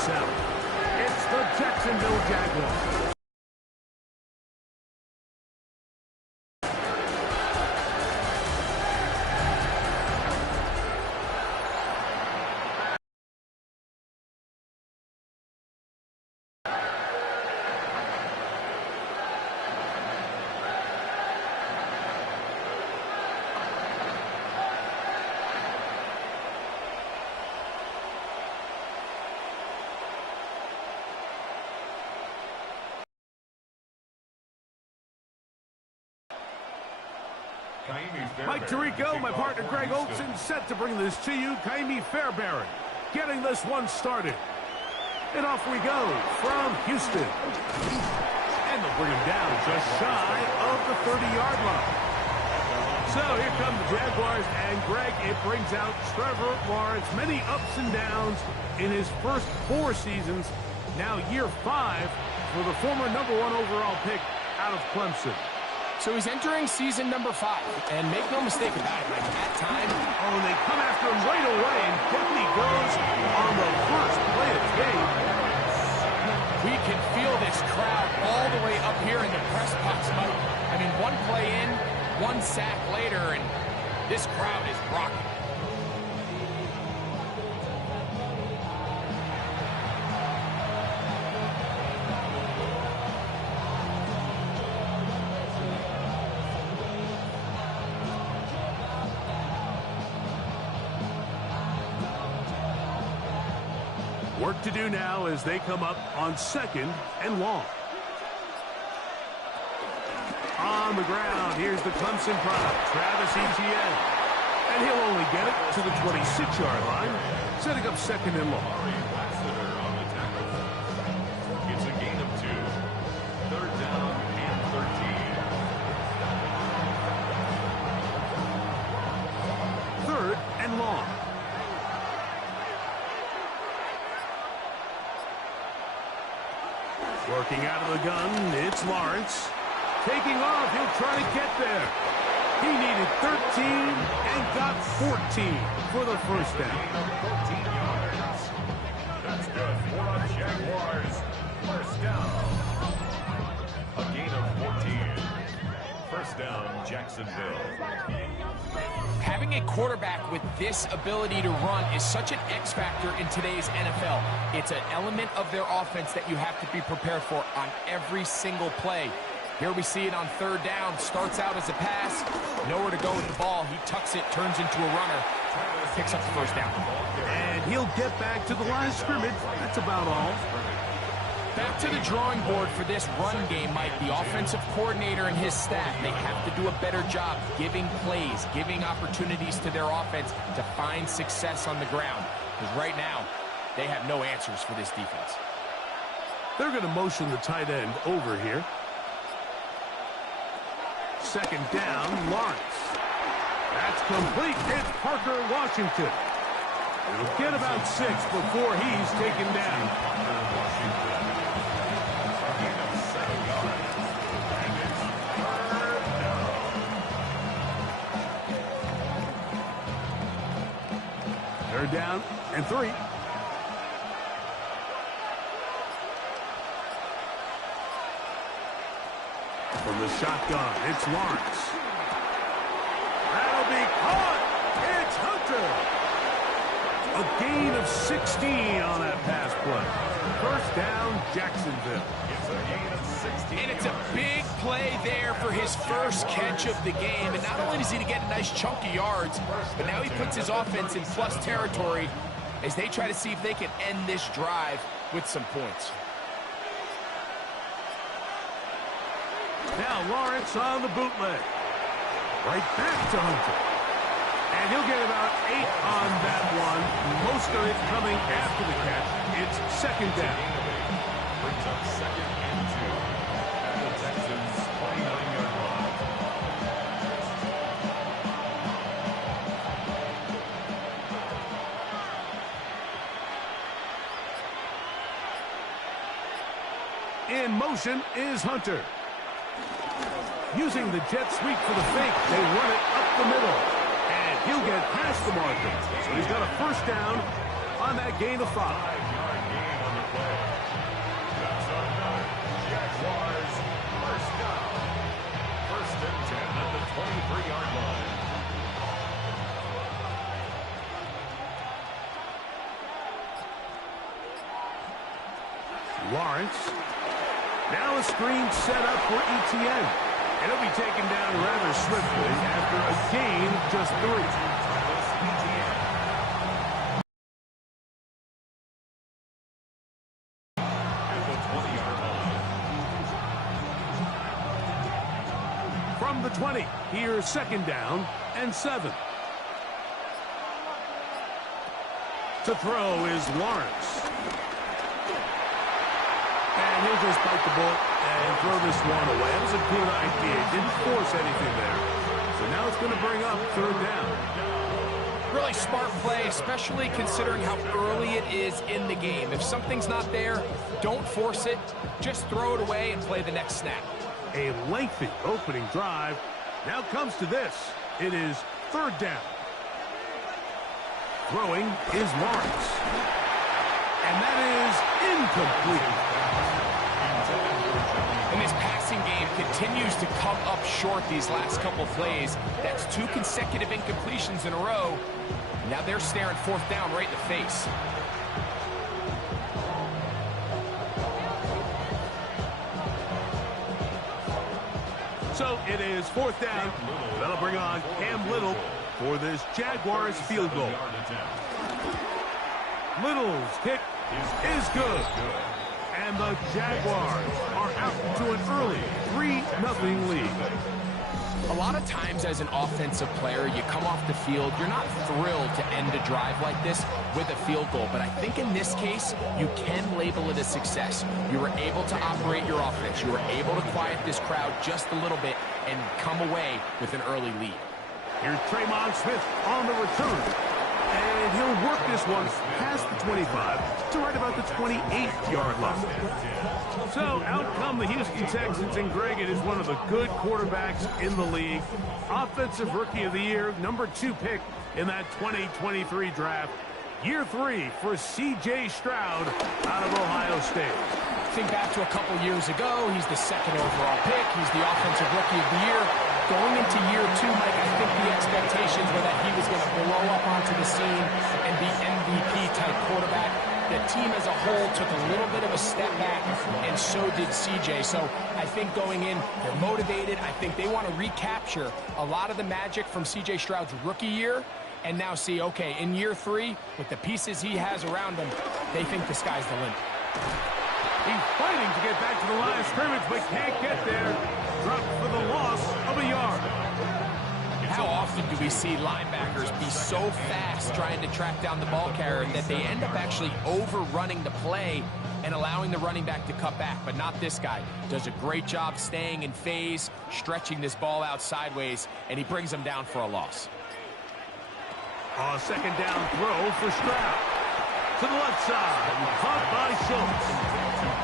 South. It's the Jacksonville Jaguars. Mike Tirico, my partner Greg Olson, set to bring this to you. Kaimi Fairbairn getting this one started. And off we go from Houston. And they'll bring him down just shy of the 30-yard line. So here come the Jaguars, and Greg, it brings out Trevor Lawrence. Many ups and downs in his first 4 seasons. Now year 5 for the former #1 overall pick out of Clemson. So he's entering season number 5, and make no mistake about it, like that time. Oh, and they come after him right away, and down he goes on the first play of the game. We can feel this crowd all the way up here in the press box, Mike. I mean, 1 play in, 1 sack later, and this crowd is rocking. Work to do now as they come up on 2nd and long. On the ground, here's the Clemson product, Travis Etienne. And he'll only get it to the 26-yard line, setting up 2nd and long. It's a gain of 2. 3rd down and 13. 3rd and long. Working out of the gun, it's Lawrence. Taking off, he'll try to get there. He needed 13 and got 14 for the first down. 14 yards. That's good for the Jaguars. First down. A gain of 14. First down, Jacksonville. Having a quarterback with this ability to run is such an X factor in today's NFL. It's an element of their offense that you have to be prepared for on every single play. Here we see it on 3rd down. Starts out as a pass. Nowhere to go with the ball. He tucks it, turns into a runner. Picks up the first down. And he'll get back to the line of scrimmage. That's about all. Back to the drawing board for this run game, Mike. The offensive coordinator and his staff, they have to do a better job giving plays, giving opportunities to their offense to find success on the ground. Because right now, they have no answers for this defense. They're going to motion the tight end over here. 2nd down, Lawrence. That's complete. It's Parker Washington. He'll get about 6 before he's taken down. Third down and 3. From the shotgun, it's Lawrence. That'll be caught. It's Hunter. A gain of 16 on that pass play. First down, Jacksonville. It's a gain of 16. And it's a big play there for his first catch of the game. And not only does he get a nice chunk of yards, but now he puts his offense in plus territory as they try to see if they can end this drive with some points. Now Lawrence on the bootleg. Right back to Hunter. And he'll get about 8 on that one. Most of it coming after the catch. It's 2nd down. Brings up 2nd and 2. At the Texans' 29-yard line. In motion is Hunter. Using the jet sweep for the fake, they run it up the middle. And he'll get past the marker. So he's got a first down on that gain of 5. 5-yard gain on the play. That's another Jaguars first down. First and 10 at the 23-yard line. Lawrence. Now a screen set up for ETN. And he'll be taken down rather swiftly after a gain of just 3. From the 20, here's second down and 7. To throw is Lawrence. And he'll just bite the bullet and throw this one away. That was a good idea. Didn't force anything there. So now it's going to bring up third down. Really smart play, especially considering how early it is in the game. If something's not there, don't force it. Just throw it away and play the next snap. A lengthy opening drive. Now comes to this. It is third down. Throwing is Lawrence. And that is incomplete. And this passing game continues to come up short these last couple plays. That's 2 consecutive incompletions in a row. Now they're staring fourth down right in the face. So it is fourth down. That'll bring on Cam Little for this Jaguars field goal. Little's kick is good. And the Jaguars are out to an early 3-0 lead. A lot of times as an offensive player, you come off the field, you're not thrilled to end a drive like this with a field goal. But I think in this case, you can label it a success. You were able to operate your offense. You were able to quiet this crowd just a little bit and come away with an early lead. Here's Tremont Smith on the return. And he'll work this one past the 25 to right about the 28-yard line. So out come the Houston Texans, and Greg, it is one of the good quarterbacks in the league. Offensive Rookie of the Year, number 2 pick in that 2023 draft. Year 3 for C.J. Stroud out of Ohio State. Think back to a couple years ago, he's the 2nd overall pick. He's the Offensive Rookie of the Year. Going into year 2, Mike, I think the expectations were that he was going to blow up onto the scene and be MVP-type quarterback. The team as a whole took a little bit of a step back, and so did CJ. So I think going in, they're motivated. I think they want to recapture a lot of the magic from CJ Stroud's rookie year and now see, okay, in year 3, with the pieces he has around him, they think the sky's the limit. He's fighting to get back to the line of scrimmage, but can't get there. Dropped for the loss of a yard. How often do we see linebackers be so fast trying to track down the ball carrier that they end up actually overrunning the play and allowing the running back to cut back? But not this guy. Does a great job staying in phase, stretching this ball out sideways, and he brings them down for a loss. A second down throw for Stroud. To the left side, caught by Schultz.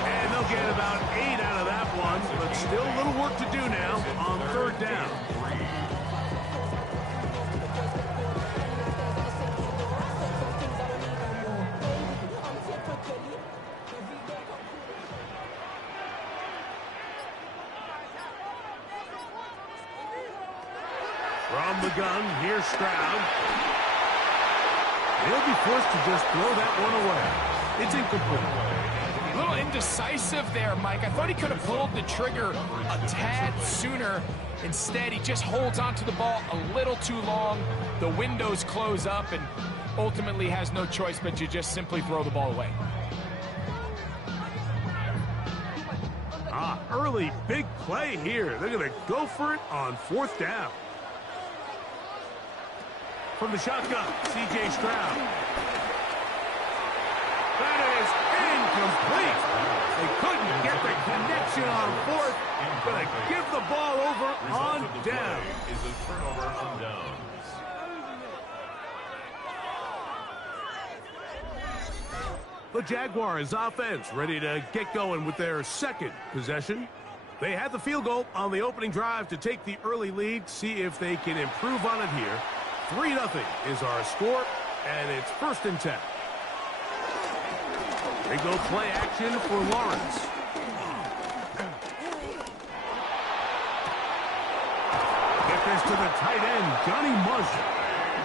And they'll get about 8 out of that one, but still a little work to do now on third down. From the gun, here's Stroud. He'll be forced to just throw that one away. It's incomplete. A little indecisive there, Mike. I thought he could have pulled the trigger a tad sooner. Instead, he just holds onto the ball a little too long. The windows close up and ultimately has no choice but to just simply throw the ball away. Early big play here. They're going to go for it on fourth down. From the shotgun, C.J. Stroud. That is incomplete. They couldn't get the connection on fourth, but they give the ball over on down. Is a turnover on downs. The Jaguars offense ready to get going with their second possession. They had the field goal on the opening drive to take the early lead. See if they can improve on it here. 3-0 is our score, and it's 1st and 10. They go play action for Lawrence. Get this to the tight end, Johnny Marshall.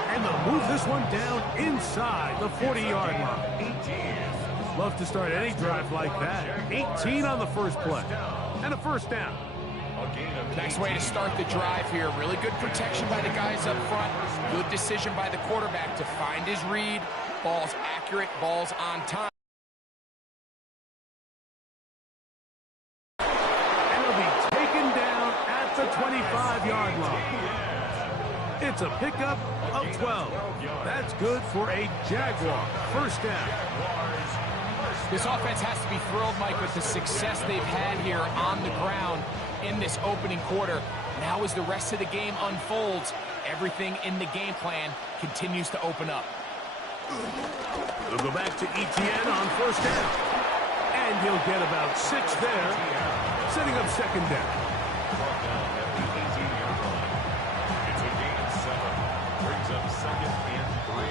And they'll move this one down inside the 40-yard line. Love to start any drive like that. 18 on the first play. And a first down. Nice way to start the drive here. Really good protection by the guys up front. Good decision by the quarterback to find his read. Ball's accurate, ball's on time. And he'll be taken down at the 25-yard line. It's a pickup of 12. That's good for a Jaguar. First down. This offense has to be thrilled, Mike, with the success they've had here on the ground in this opening quarter. Now as the rest of the game unfolds, everything in the game plan continues to open up. They'll go back to Etienne on first down. And he'll get about 6 there, setting up second down. It's a gain of 7. Brings up second and 3.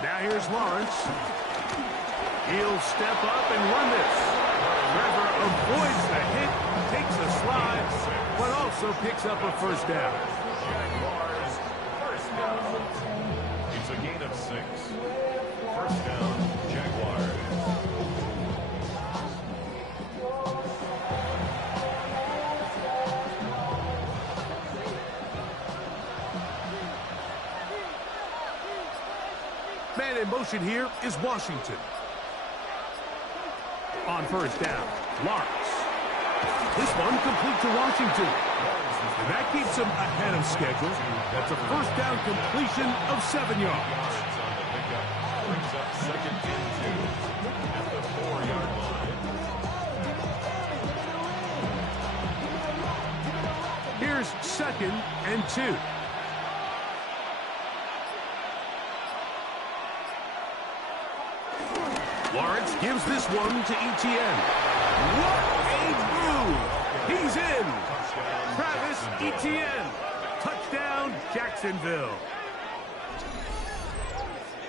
Now here's Lawrence. He'll step up and run this. Trevor avoids the hit, takes a slide, but also picks up a first down. Jaguars, first down. It's a gain of 6. First down, Jaguars. Man in motion here is Washington. On first down, Lawrence. This one complete to Washington. And that keeps him ahead of schedule. That's a first down completion of 7 yards. On the pickup, brings up second and 2 at the 4-yard line. Here's second and 2. Lawrence gives this one to Etienne. What a move! He's in! Travis Etienne. Touchdown, Jacksonville.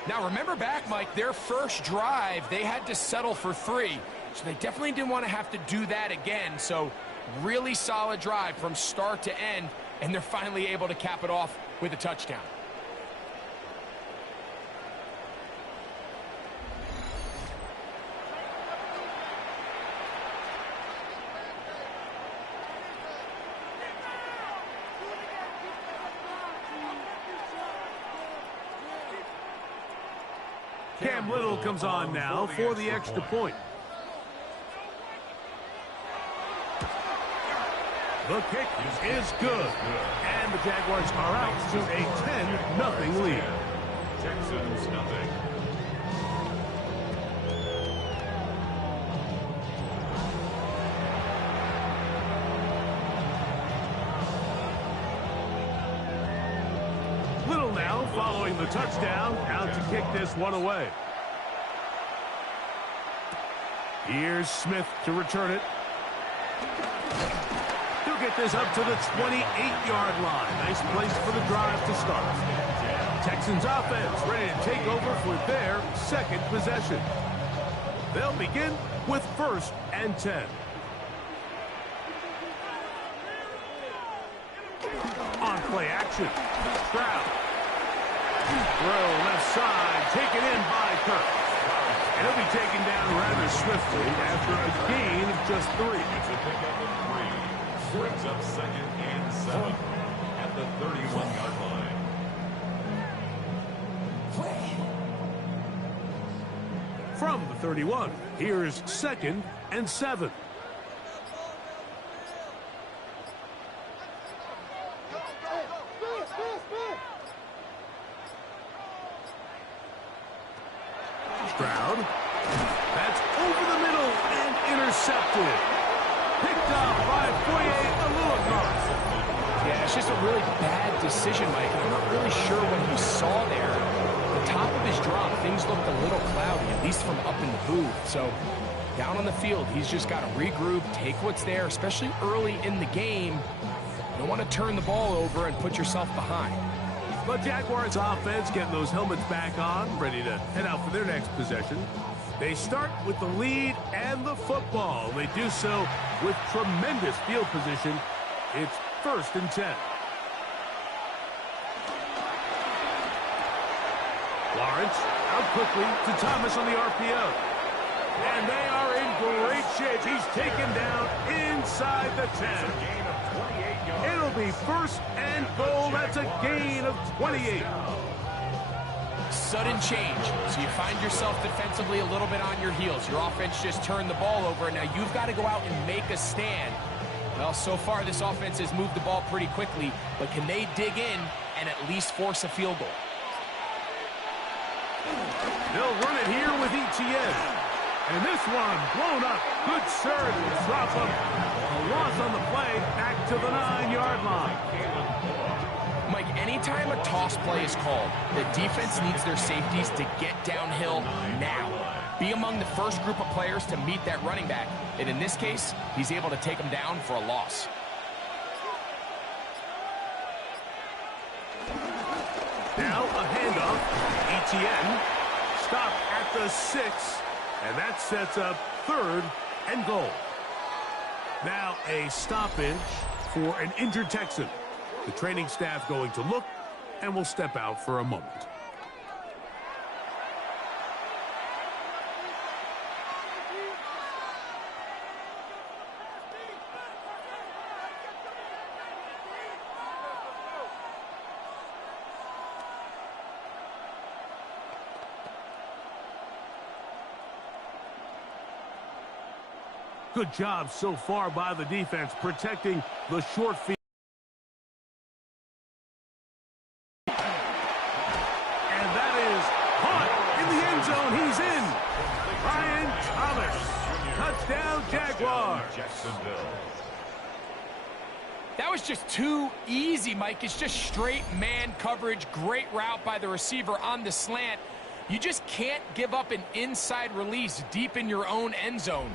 Now remember back, Mike, their first drive, they had to settle for 3. So they definitely didn't want to have to do that again. So really solid drive from start to end, and they're finally able to cap it off with a touchdown. Cam Little comes on now for the extra point. The kick is good. And the Jaguars are out to a 10-0 lead. Texans, nothing. Little now following the touchdown, out to kick this one away. Here's Smith to return it. He'll get this up to the 28-yard line. Nice place for the drive to start. Texans offense ready to take over for their second possession. They'll begin with first and 10. On play action, Stroud. Throw left side, taken in by Kirk. And he'll be taken down rather swiftly after a gain of just 3. It's a pickup of 3. Brings up second and 7 at the 31-yard line. From the 31, here's second and 7. Stroud. That's over the middle and intercepted. Picked up by Foye Aluakar. Yeah, it's just a really bad decision, Mike. I'm not really sure what he saw there. The top of his drop, things looked a little cloudy, at least from up in the booth. So Down on the field, he's just got to regroup, take what's there, especially early in the game. You don't want to turn the ball over and put yourself behind. The Jaguars offense getting those helmets back on, ready to head out for their next possession. They start with the lead and the football. They do so with tremendous field position. It's 1st and 10. Lawrence out quickly to Thomas on the RPO. And they are in great shape. He's taken down inside the 10. It'll be 1st and goal. That's a gain of 28. Sudden change. So you find yourself defensively a little bit on your heels. Your offense just turned the ball over, and now you've got to go out and make a stand. Well, so far this offense has moved the ball pretty quickly, but can they dig in and at least force a field goal? They'll run it here with ETN. And this one blown up. Good surge will drop him. A loss on the play, back to the 9-yard line. Mike, anytime a toss play is called, the defense needs their safeties to get downhill now. Be among the first group of players to meet that running back. And in this case, he's able to take him down for a loss. Now a handoff. ETN. Stop at the 6. And that sets up 3rd and goal. Now a stoppage for an injured Texan. The training staff going to look and will step out for a moment. Good job so far by the defense protecting the short field. And that is caught in the end zone. He's in. Brian Thomas. Touchdown, Jaguars. That was just too easy, Mike. It's just straight man coverage. Great route by the receiver on the slant. You just can't give up an inside release deep in your own end zone.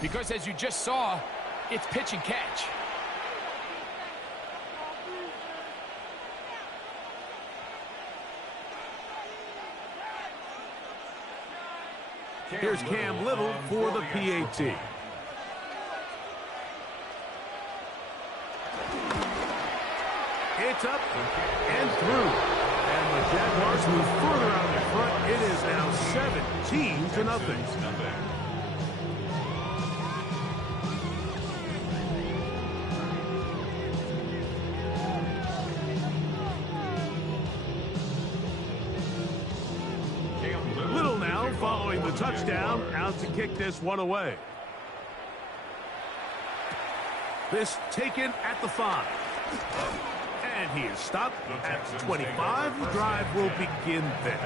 Because as you just saw, it's pitch and catch. Here's Cam Little for the PAT. It's up and through. And the Jaguars move further out in front. It is now 17-0. Following the touchdown, out to kick this one away. This taken at the 5. And he is stopped at 25. The drive will begin there.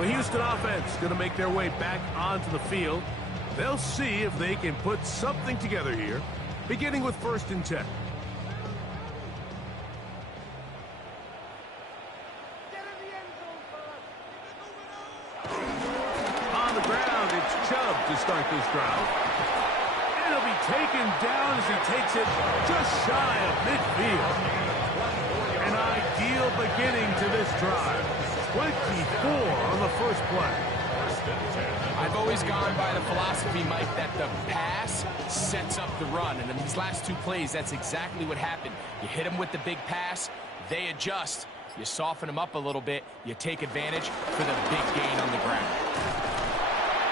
The Houston offense going to make their way back onto the field. They'll see if they can put something together here, beginning with 1st and 10. To start this drive. And he'll be taken down as he takes it just shy of midfield. An ideal beginning to this drive. 24 on the first play. I've always gone by the philosophy, Mike, that the pass sets up the run. And in these last 2 plays, that's exactly what happened. You hit them with the big pass, they adjust. You soften them up a little bit, you take advantage for the big gain on the ground.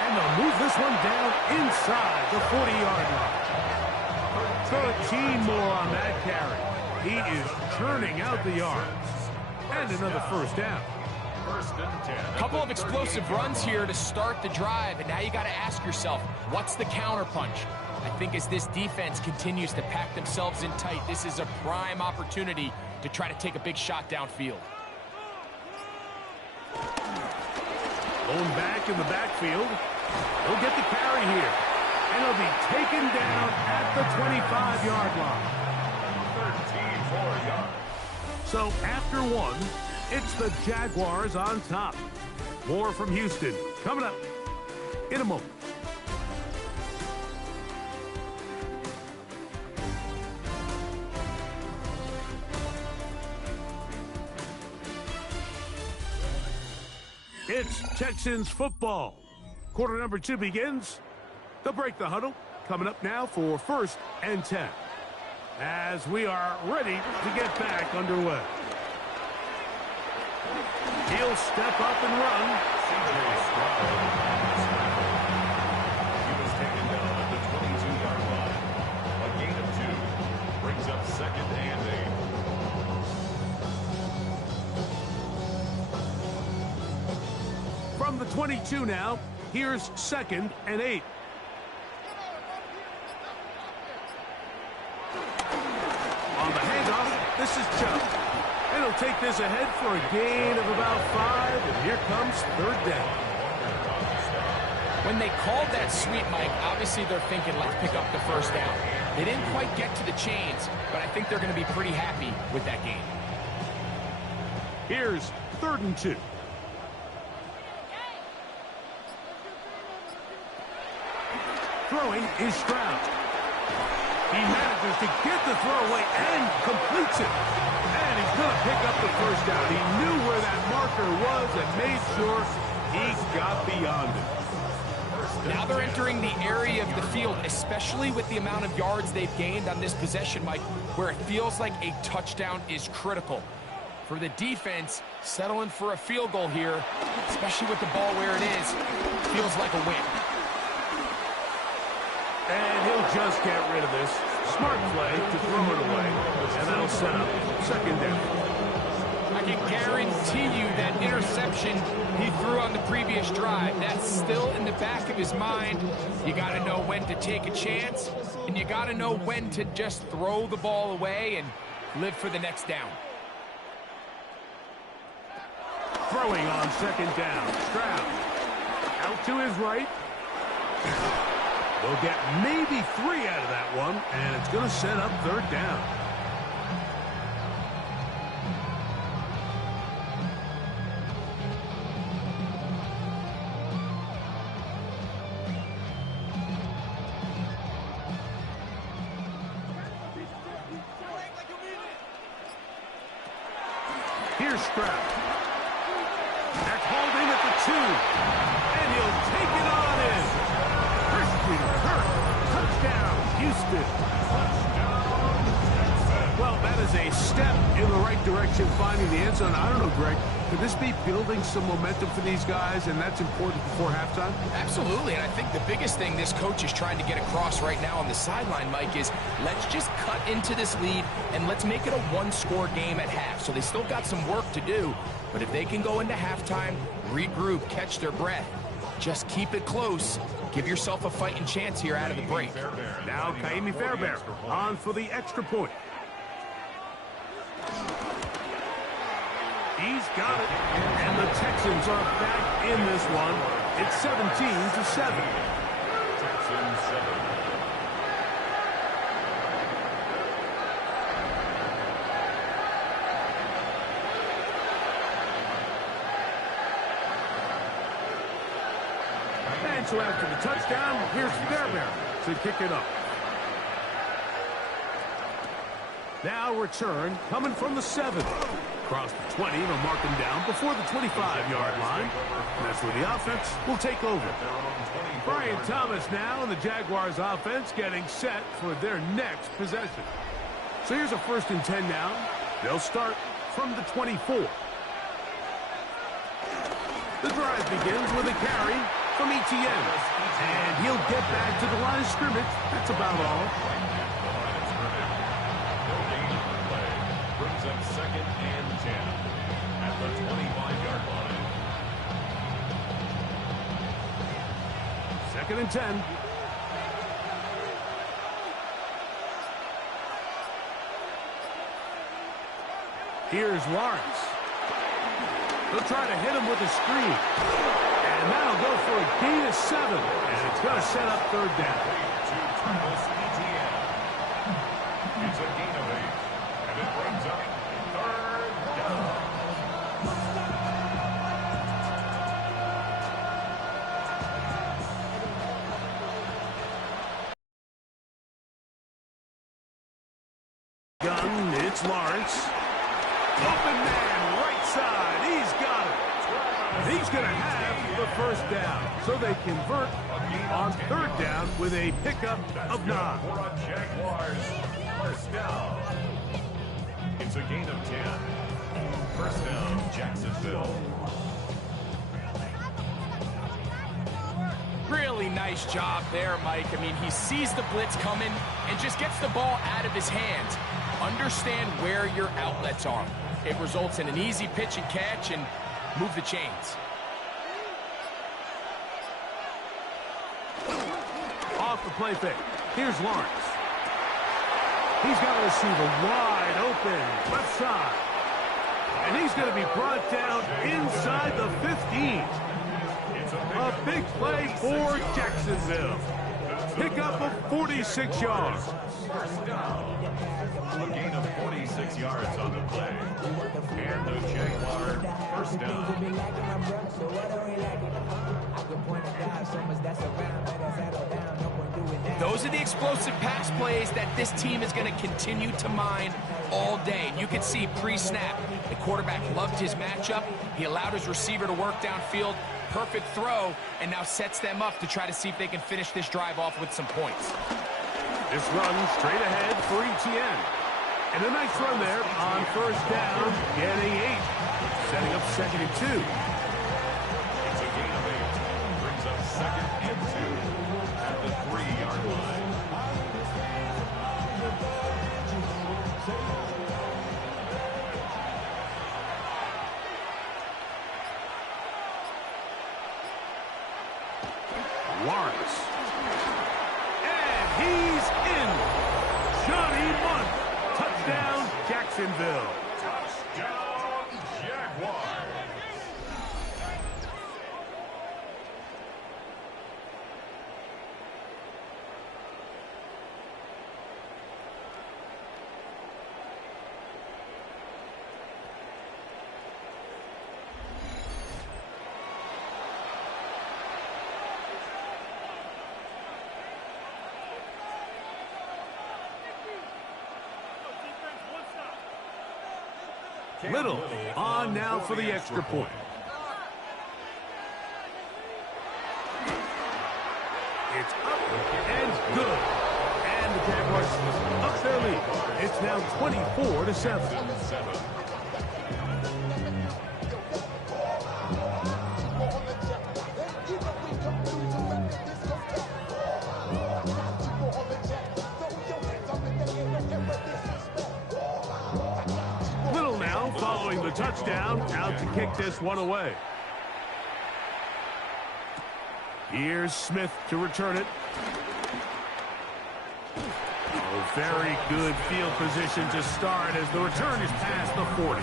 And they'll move this one down inside the 40-yard line. 13 more on that carry. He is churning out the yards. And another first down. A couple of explosive runs here to start the drive, and now you got to ask yourself, what's the counterpunch? I think as this defense continues to pack themselves in tight, this is a prime opportunity to try to take a big shot downfield. Going back in the backfield. He'll get the carry here. And he'll be taken down at the 25-yard line. 13 yards. So after one, it's the Jaguars on top. More from Houston coming up in a moment. It's Texans football. Quarter number 2 begins. They'll break the huddle. Coming up now for 1st and 10. As we are ready to get back underway. He'll step up and run. He was taken down at the 22-yard line. A gain of 2 brings up 2nd and 8. From the 22 now, here's 2nd and 8. On the handoff, this is Chubb. And he'll take this ahead for a gain of about 5, and here comes 3rd down. When they called that sweep, Mike, obviously they're thinking, let's pick up the 1st down. They didn't quite get to the chains, but I think they're going to be pretty happy with that gain. Here's 3rd and 2. Throwing is Stroud. He manages to get the throw away and completes it. And he's going to pick up the 1st down. He knew where that marker was and made sure he got beyond it. Now they're entering the area of the field, especially with the amount of yards they've gained on this possession, Mike, where it feels like a touchdown is critical. For the defense, settling for a field goal here, especially with the ball where it is, feels like a win. And he'll just get rid of this. Smart play to throw it away. And that'll set up 2nd down. I can guarantee you that interception he threw on the previous drive, that's still in the back of his mind. You got to know when to take a chance, and you got to know when to just throw the ball away and live for the next down. Throwing on 2nd down. Stroud out to his right. They'll get maybe 3 out of that one, and it's going to set up 3rd down. Here's Stroud. That's holding at the 2, and he'll take it on in. Touchdown, Houston. Well, that is a step in the right direction, finding the end zone. I don't know, Greg, could this be building some momentum for these guys, and that's important before halftime? Absolutely, and I think the biggest thing this coach is trying to get across right now on the sideline, Mike, is let's just cut into this lead, and let's make it a one-score game at half. So they still got some work to do, but if they can go into halftime, regroup, catch their breath, just keep it close. Give yourself a fighting chance here out of the break. Now Kaimi Fairbairn on for the extra point. He's got it. And the Texans are back in this one. It's 17-7. Texans 7. And so after the touchdown, here's Fairbairn to kick it up. Now return coming from the 7. Across the 20, they'll mark him down before the 25-yard line. And that's where the offense will take over. Brian Thomas now and the Jaguars offense getting set for their next possession. So here's a 1st and 10 now. They'll start from the 24. The drive begins with a carry from Etienne. And he'll get back to the line of scrimmage. That's about all. Brings up 2nd and 10 at the 25-yard line. 2nd and 10. Here's Lawrence. They'll try to hit him with a screen. And that'll go for a gain of 7. And it's going to set up 3rd down. It's a gain of 8. And it brings up 3rd down. Gun, it's Lawrence. Open man, right side. He's got it. He's going to have the first down, so they convert on third down with a pickup of 9. For a Jaguars first down. It's a gain of 10. First down, Jacksonville. Really nice job there, Mike. I mean, he sees the blitz coming and just gets the ball out of his hands. Understand where your outlets are. It results in an easy pitch and catch and move the chains. Off the play fake. Here's Lawrence. He's got a receiver wide open, left side. And he's going to be brought down inside the 15. A big play for Jacksonville. Pickup of 46 yards. First down. A gain of 46 yards on the play. And the Jaguar first down. Those are the explosive pass plays that this team is going to continue to mine all day. And you can see pre-snap, the quarterback loved his matchup. He allowed his receiver to work downfield. Perfect throw, and now sets them up to try to see if they can finish this drive off with some points. This run straight ahead for ETN. And a nice run there on first down, getting 8. Setting up 2nd and 2. It's a gain of 8. Brings up 2nd and 2 at the 3-yard line. Lawrence. And he's in. Johnny Munt. Touchdown, Jacksonville. Touchdown, Jaguars. Little on now for the extra point. It's up and good. And the Jaguars up their lead. It's now 24-7. Following the touchdown, out to kick this one away. Here's Smith to return it. Oh, very good field position to start as the return is past the 40.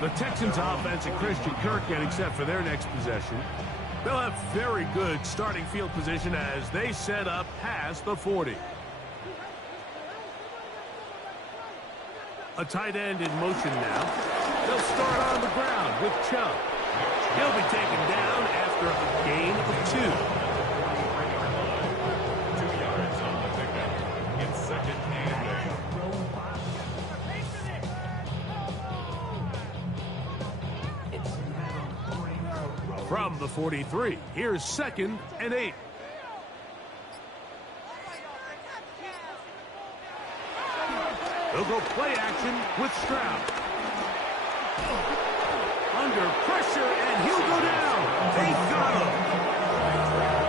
The Texans offense and Christian Kirk getting set for their next possession. They'll have very good starting field position as they set up past the 40. A tight end in motion now. They'll start on the ground with Chubb. He'll be taken down after a gain of 2. 2 yards on the pickup. It's 2nd and 8. From the 43, here's 2nd and 8. They'll go play action with Stroud. Under pressure, and he'll go down. They got him.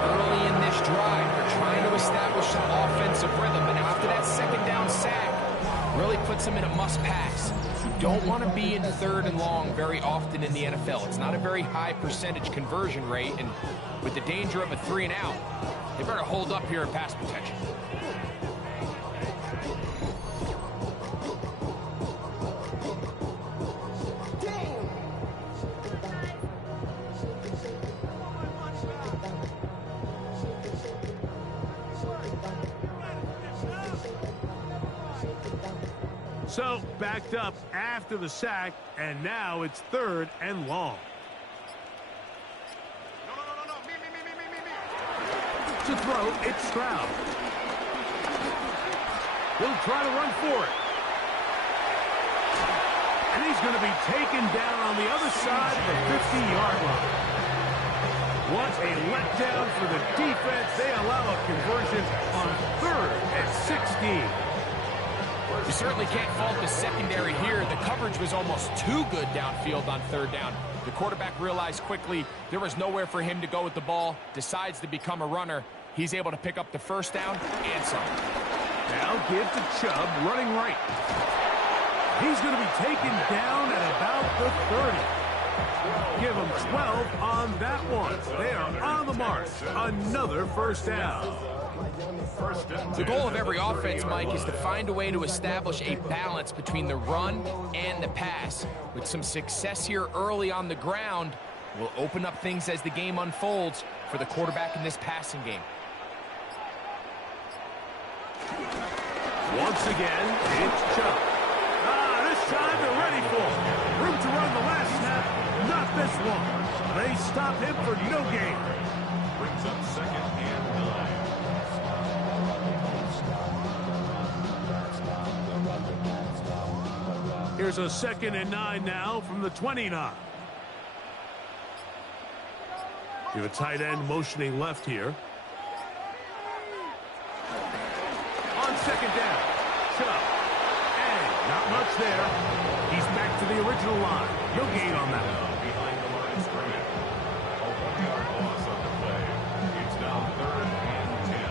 Early in this drive, they're trying to establish some offensive rhythm, and after that 2nd down sack, really puts them in a must-pass. You don't want to be in 3rd and long very often in the NFL. It's not a very high percentage conversion rate, and with the danger of a 3 and out, they better hold up here in pass protection. So, backed up after the sack, and now it's 3rd and long. To throw, it's Stroud. He'll try to run for it. And he's going to be taken down on the other side of the 50-yard line. What a letdown for the defense. They allow a conversion on 3rd and 16. You certainly can't fault the secondary here. The coverage was almost too good downfield on 3rd down. The quarterback realized quickly there was nowhere for him to go with the ball, decides to become a runner. He's able to pick up the 1st down and some. Now give to Chubb running right. He's going to be taken down at about the 30. Give him 12 on that one. They are on the march. Another 1st down. The goal of every offense, Mike, is to find a way to establish a balance between the run and the pass. With some success here early on the ground, will open up things as the game unfolds for the quarterback in this passing game. Once again, it's Chubb. This time they're ready for it. Room to run the last snap. Not this one. They stop him for no gain. Brings up 2nd and 9. Here's a 2nd and 9 now from the 29. You have a tight end motioning left here. On 2nd down, Chubb. And not much there. He's back to the original line. No gain on that one. Behind the line of scrimmage. A 1-yard loss on the play. It's now 3rd and 10.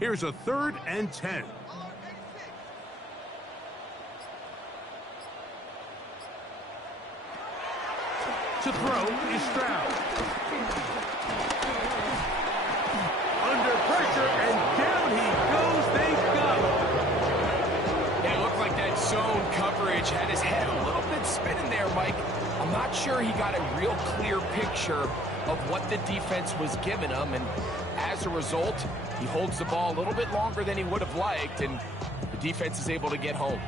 Here's a 3rd and 10. To throw is Stroud. Under pressure, and down he goes. They've got him. It looked like that zone coverage had his head a little bit spinning there, Mike. I'm not sure he got a real clear picture of what the defense was giving him, and as a result, he holds the ball a little bit longer than he would have liked, and the defense is able to get home.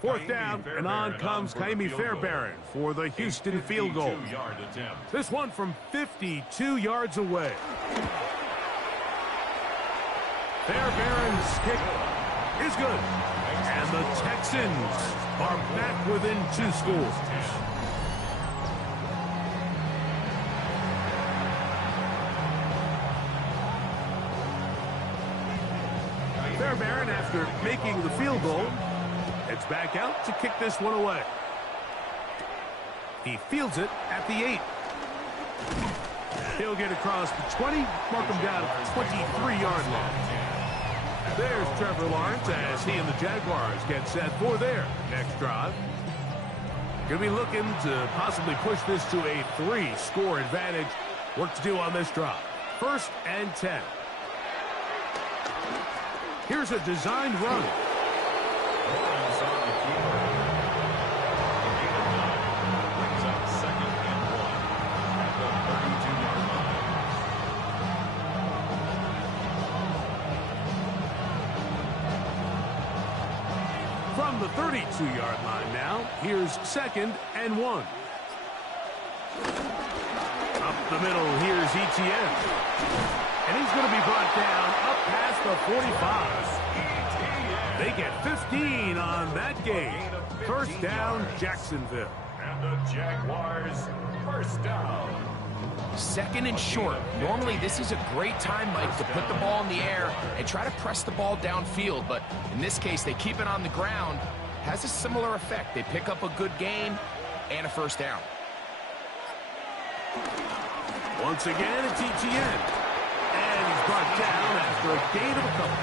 Fourth down, and on comes Jaime Fairbairn for the Houston field goal. This one from 52 yards away. Fairbairn's kick is good. And the Texans are back within 2 scores. Fairbairn, after making the field goal, heads back out to kick this one away. He fields it at the 8. He'll get across the 20, mark him down at the 23-yard line. There's Trevor Lawrence as he and the Jaguars get set for their next drive. Going to be looking to possibly push this to a 3-score advantage. Work to do on this drive. 1st and 10. Here's a designed run. Lawrence on the keeper. Brings up 2nd and 1 at the 32-yard line. From the 32-yard line now, here's 2nd and 1. Up the middle, here's Etienne. And he's going to be brought down up past the 45. They get 15 on that game. 1st down, Jacksonville. And the Jaguars, 1st down. 2nd and short. Normally, this is a great time, Mike, to put the ball in the air and try to press the ball downfield. But in this case, they keep it on the ground. Has a similar effect. They pick up a good gain and a 1st down. Once again, it's Etienne. And he's brought down after a gain of a couple.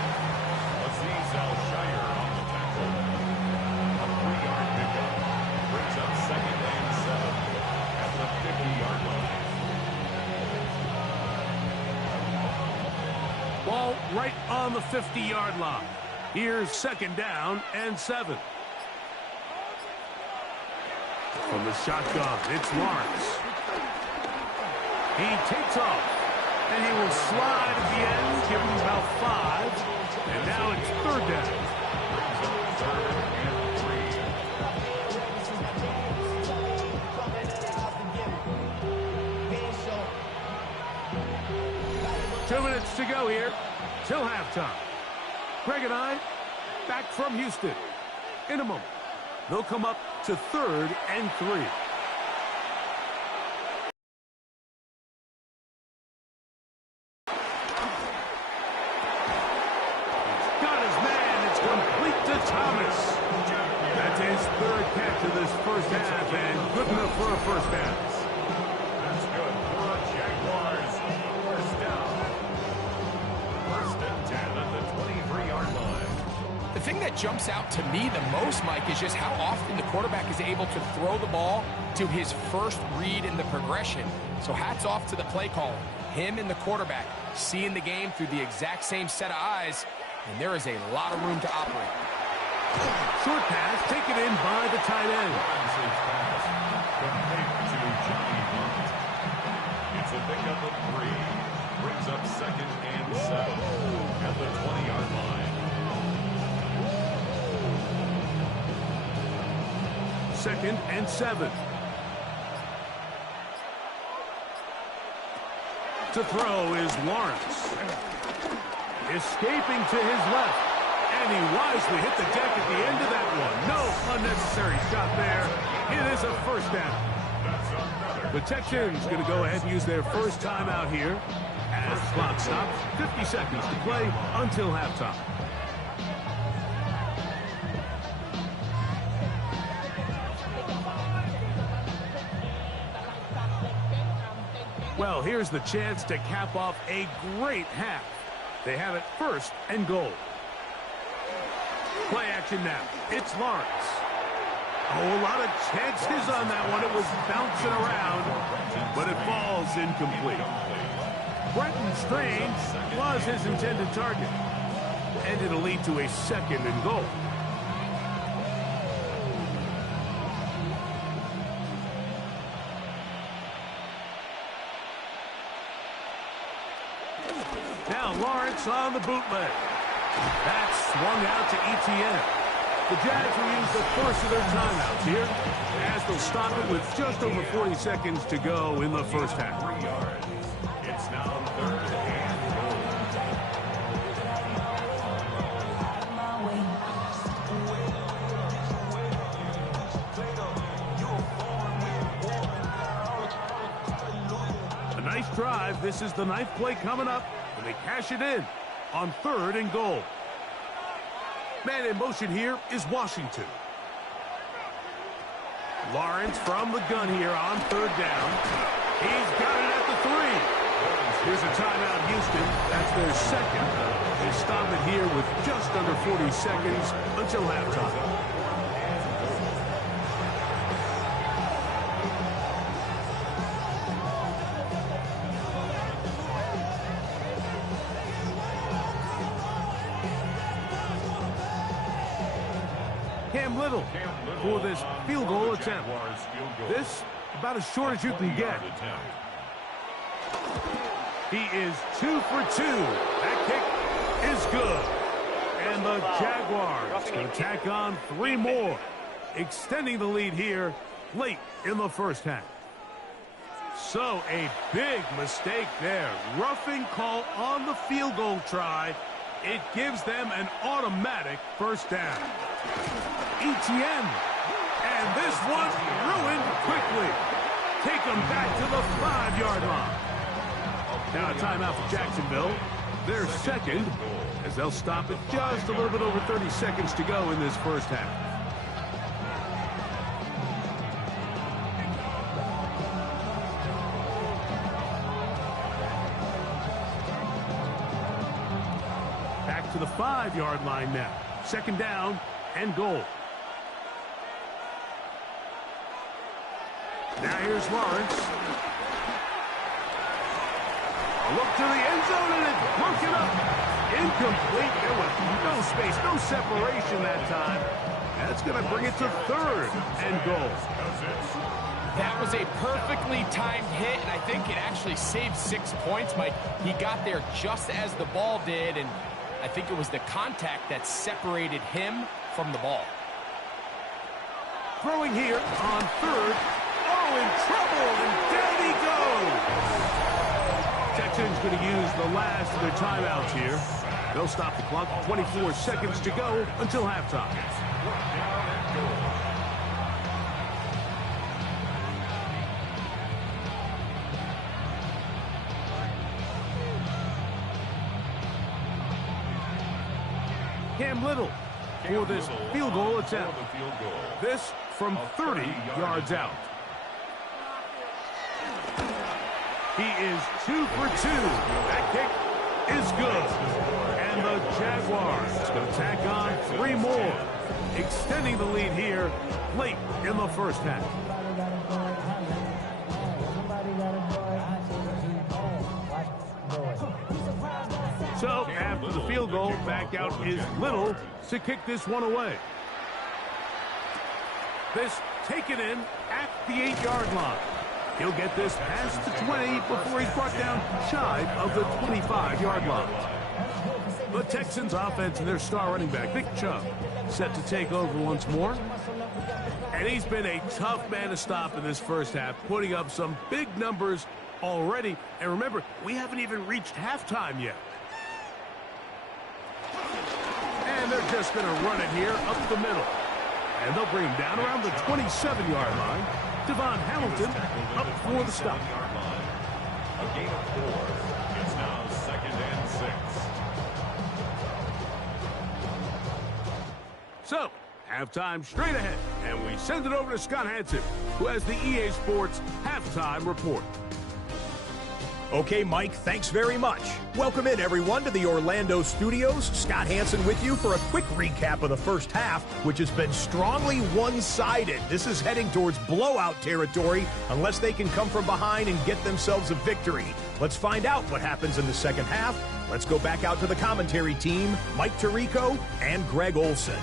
Aziz Al-Shire on the tackle. A 3-yard pickup. Brings up 2nd and 7 at the 50-yard line. Ball right on the 50-yard line. Here's 2nd down and 7. From the shotgun, it's Lawrence. He takes off, and he will slide at the end, giving him about 5. And now it's third down. Brings up third and 3. 2 minutes to go here till halftime. Greg and I back from Houston. In a moment, they'll come up to third and 3. First half, and good enough for a first down. That's good for a Jaguars first down. First and 10 at the 23-yard line. The thing that jumps out to me the most, Mike, is just how often the quarterback is able to throw the ball to his first read in the progression. So hats off to the play caller. Him and the quarterback seeing the game through the exact same set of eyes, and there is a lot of room to operate. Short pass taken in by the tight end. It's a pickup of 3. Brings up second and 7 at the 20-yard line. Second and 7. To throw is Lawrence. Escaping to his left. And he wisely hit the deck at the end of that one. No unnecessary shot there. It is a first down. The Texans going to go ahead and use their first timeout here. As the clock stops, 50 seconds to play until halftime. Well, here's the chance to cap off a great half. They have it first and goal. Play action now. It's Lawrence. Oh, a lot of chances on that one. It was bouncing around, but it falls incomplete. Brenton Strange was his intended target, and it'll lead to a second and goal. Now Lawrence on the bootleg. That's swung out to ETN. The Jags will use the first of their timeouts here, as they'll stop it with just over 40 seconds to go in the first half. 3 yards. It's now third and goal. A nice drive. This is the 9th play coming up, and they cash it in on third and goal. Man in motion here is Washington. Lawrence from the gun here on third down. He's got it at the 3. Here's a timeout, Houston. That's their second. They stop it here with just under 40 seconds until halftime. Cam Little for this field goal attempt. This about as short as you can get. He is 2 for 2. That kick is good. And the Jaguars can tack on 3 more, extending the lead here late in the first half. So a big mistake there. Roughing call on the field goal try. It gives them an automatic first down. ETN. And this one ruined quickly. Take them back to the 5-yard line. Now a timeout for Jacksonville. Their second, as they'll stop it just a little bit over 30 seconds to go in this first half. Back to the 5-yard line now. Second down and goal. Now here's Lawrence. A look to the end zone, and it's broken up. Incomplete. There was no space, no separation that time. That's going to bring it to third and goal. That was a perfectly timed hit, and I think it actually saved 6 points, Mike. He got there just as the ball did, and I think it was the contact that separated him from the ball. Throwing here on third. Oh, in trouble, and down he goes. Texans going to use the last of their timeouts here. They'll stop the clock. 24 seconds to go until halftime. Cam Little for this field goal attempt. This from 30 yards out. He is 2 for 2. That kick is good. And the Jaguars going to tack on 3 more, extending the lead here late in the first half. So after the field goal, back out is Little to kick this one away. This taken in at the 8-yard line. He'll get this past the 20 before he's brought down shy of the 25-yard line. The Texans offense and their star running back, Nick Chubb, set to take over once more. And he's been a tough man to stop in this first half, putting up some big numbers already. And remember, we haven't even reached halftime yet. And they're just going to run it here up the middle. And they'll bring him down around the 27-yard line. Devon Hamilton up for the stop. A gain of 4. It's now 2nd and 6. So, halftime straight ahead. And we send it over to Scott Hansen, who has the EA Sports halftime report. Okay, Mike, thanks very much. Welcome in, everyone, to the Orlando studios. Scott Hansen with you for a quick recap of the first half, which has been strongly one-sided. This is heading towards blowout territory unless they can come from behind and get themselves a victory. Let's find out what happens in the second half. Let's go back out to the commentary team, Mike Tirico and Greg Olson.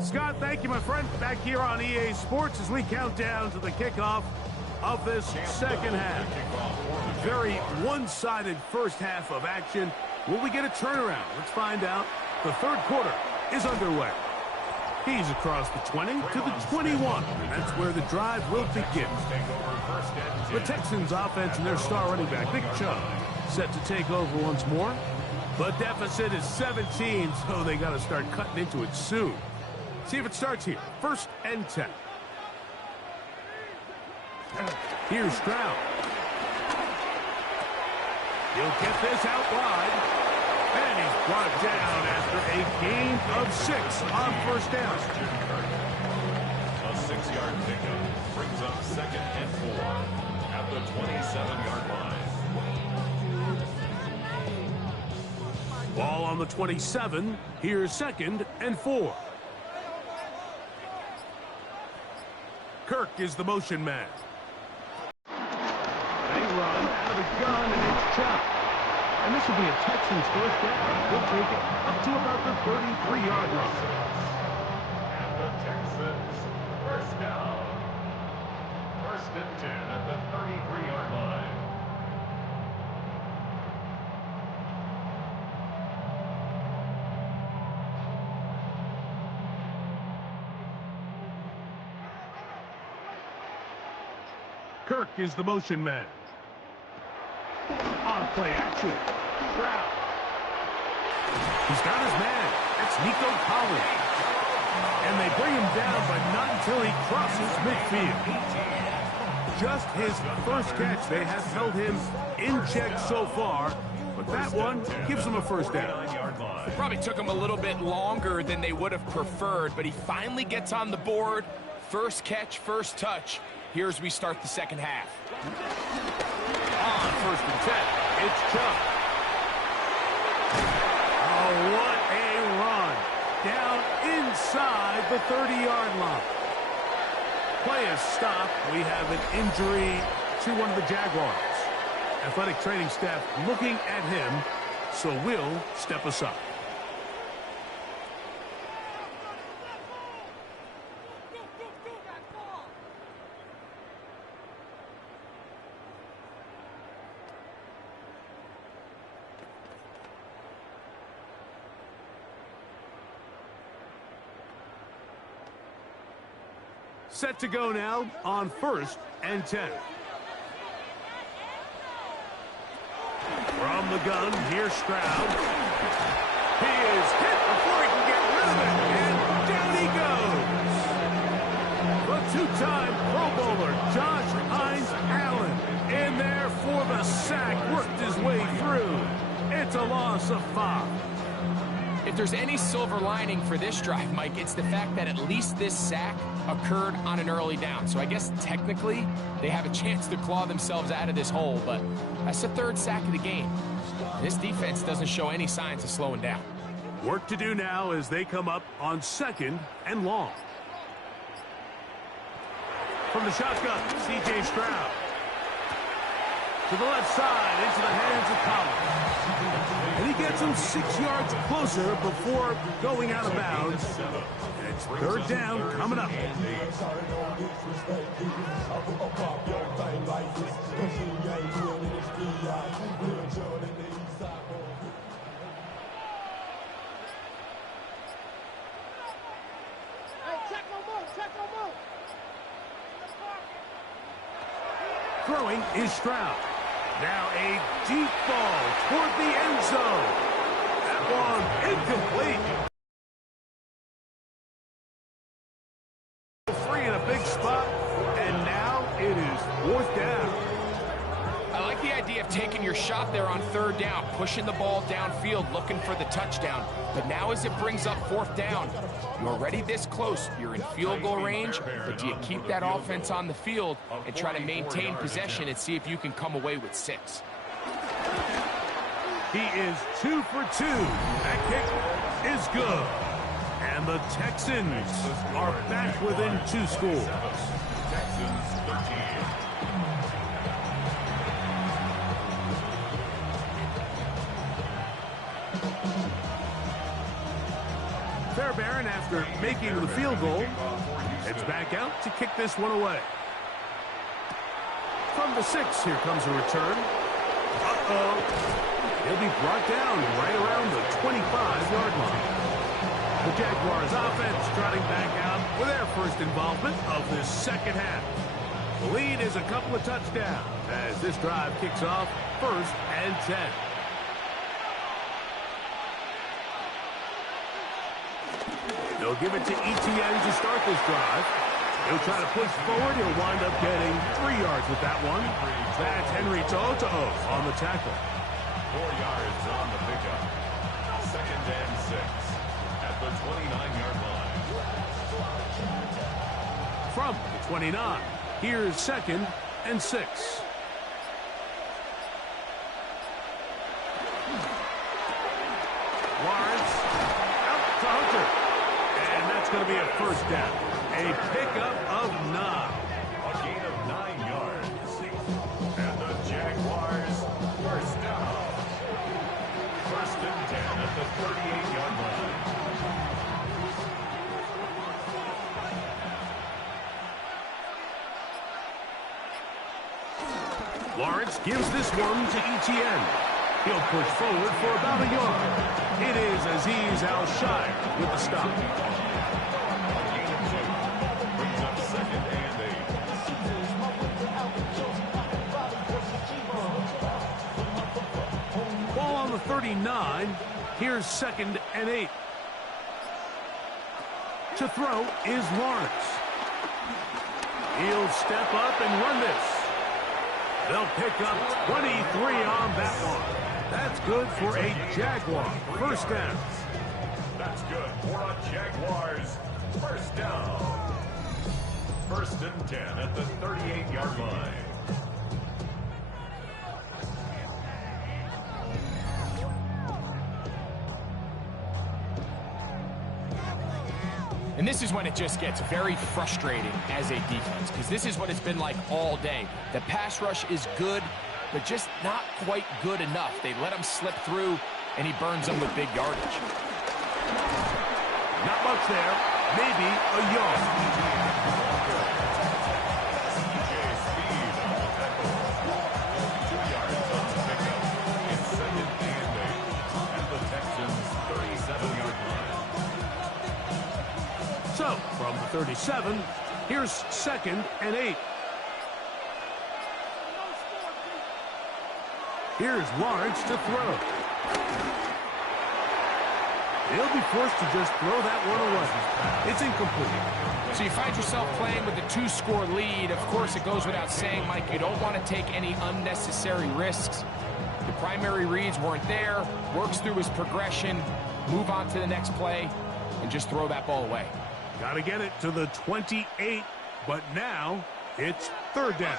Scott, thank you, my friend. Back here on EA Sports as we count down to the kickoff of this second half. Very one-sided first half of action. Will we get a turnaround? Let's find out. The third quarter is underway. He's across the 20 to the 21. That's where the drive will begin. The Texans offense and their star running back, Nick Chubb, set to take over once more. The deficit is 17, so they got to start cutting into it soon. See if it starts here. 1st and 10. Here's Stroud. He'll get this out wide. And he's brought down after a gain of 6 on 1st down. A 6-yard pickup brings up 2nd and 4 at the 27-yard line. Ball on the 27. Here's 2nd and 4. Kirk is the motion man. They run out of the gun, and it's Chubb. And this will be a Texans first down. They'll take it up to about the 33-yard line. And the Texans first down. 1st and 10 at the 33-yard line. Kirk is the motion man. On play action. Stroud. He's got his man. It's Nico Collins. And they bring him down, but not until he crosses midfield. Just his first catch. They have held him in check so far, but that one gives him a first down. Probably took him a little bit longer than they would have preferred, but he finally gets on the board. First catch, first touch. Here's we start the second half. On 1st and 10, it's Chubb. Oh, what a run. Down inside the 30-yard line. Play is stopped. We have an injury to one of the Jaguars. Athletic training staff looking at him, so we'll step aside. Set to go now on 1st and 10. From the gun, here's Stroud. He is hit before he can get rid of it, and down he goes. The two-time Pro Bowler, Josh Hines Allen, in there for the sack, worked his way through. It's a loss of 5. If there's any silver lining for this drive, Mike, it's the fact that at least this sack occurred on an early down. So I guess technically they have a chance to claw themselves out of this hole, but that's the 3rd sack of the game. This defense doesn't show any signs of slowing down. Work to do now as they come up on 2nd and long. From the shotgun, C.J. Stroud. To the left side, into the hands of Collins. And he gets him 6 yards closer before going out of bounds. It's 3rd down coming up. Throwing is Stroud. Now a deep ball toward the end zone. That one incomplete. Free in a big spot, and now it is 4th down. I like the idea of taking your shot there on 3rd down, pushing the ball downfield, looking for the touchdown. But now as it brings up 4th down, you're already this close. You're in field goal range, but do you keep that offense on the field and try to maintain possession and see if you can come away with 6? He is 2 for 2. That kick is good. And the Texans are back within 2 scores. Texans 13. Fairbairn, after making the field goal, heads back out to kick this one away. From the 6, here comes a return. He'll be brought down right around the 25-yard line. The Jaguars offense trotting back out with their first involvement of this 2nd half. The lead is a couple of touchdowns as this drive kicks off 1st and 10. They'll give it to Etienne to start this drive. He'll try to push forward. He'll wind up getting 3 yards with that one. That's Henry Toto on the tackle. 4 yards on the pickup. 2nd and 6 at the 29-yard line. From the 29, here's 2nd and 6. Lawrence out to Hunter. And that's going to be a 1st down. A pickup of 9. A gain of 9 yards. And the Jaguars 1st down. 1st and 10 at the 38-yard line. Lawrence gives this one to Etienne. He'll push forward for about a yard. It is Azeez Al-Shire with the stop. Gain of 2. Brings up 2nd and 8. Ball on the 39. Here's 2nd and 8. To throw is Lawrence. He'll step up and run this. They'll pick up 23 on that one. That's good for a Jaguar 1st down. That's good for a Jaguars 1st down. 1st and 10 at the 38-yard line. And this is when it just gets very frustrating as a defense, because this is what it's been like all day. The pass rush is good, but just not quite good enough. They let him slip through, and he burns them with big yardage. Not much there. Maybe a yard. So, from the 37, here's 2nd and 8. Here's Lawrence to throw. He'll be forced to just throw that one away. It's incomplete. So you find yourself playing with a 2-score lead. Of course, it goes without saying, Mike, you don't want to take any unnecessary risks. The primary reads weren't there, works through his progression, move on to the next play, and just throw that ball away. Got to get it to the 28, but now it's 3rd down.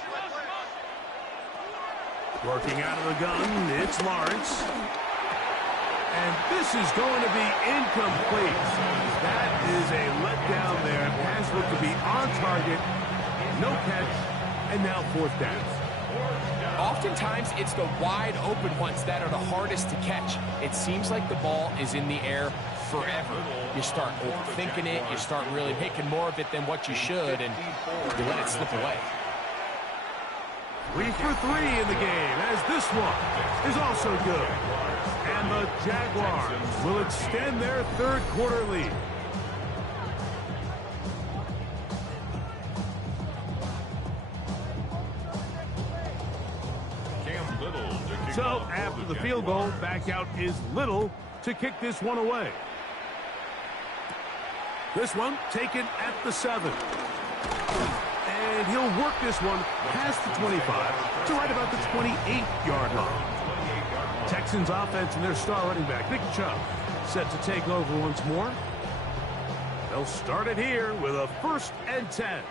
Working out of the gun, it's Lawrence. And this is going to be incomplete. That is a letdown there. Pass looked to be on target, no catch, and now 4th down. Oftentimes, it's the wide open ones that are the hardest to catch. It seems like the ball is in the air forever. You start overthinking it, you start really making more of it than what you should, and you let it slip away. 3 for 3 in the game, as this one is also good. And the Jaguars will extend their 3rd quarter lead. So, after the field goal, back out is Little to kick this one away. This one taken at the 7. And he'll work this one past the 25 to right about the 28-yard line. Texans offense and their star running back, Nick Chubb, set to take over once more. They'll start it here with a 1st and 10.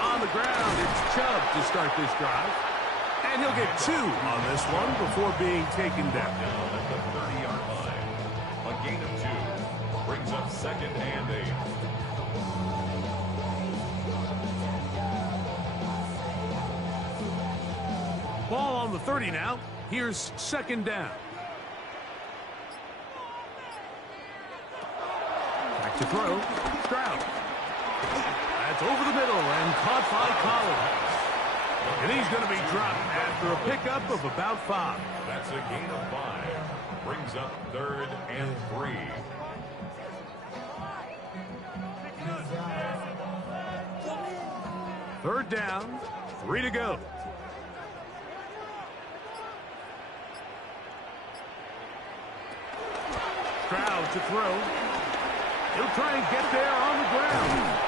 On the ground, it's Chubb to start this drive. And he'll get 2 on this one before being taken down. Down at the 30-yard line. A gain of 2 brings up 2nd and 8. Ball on the 30 now. Here's 2nd down. Back to throw. Stroud. That's over the middle and caught by Collins. And he's going to be dropped after a pickup of about 5. That's a gain of 5. Brings up 3rd and 3. Third down, 3 to go. Stroud to throw. He'll try and get there on the ground.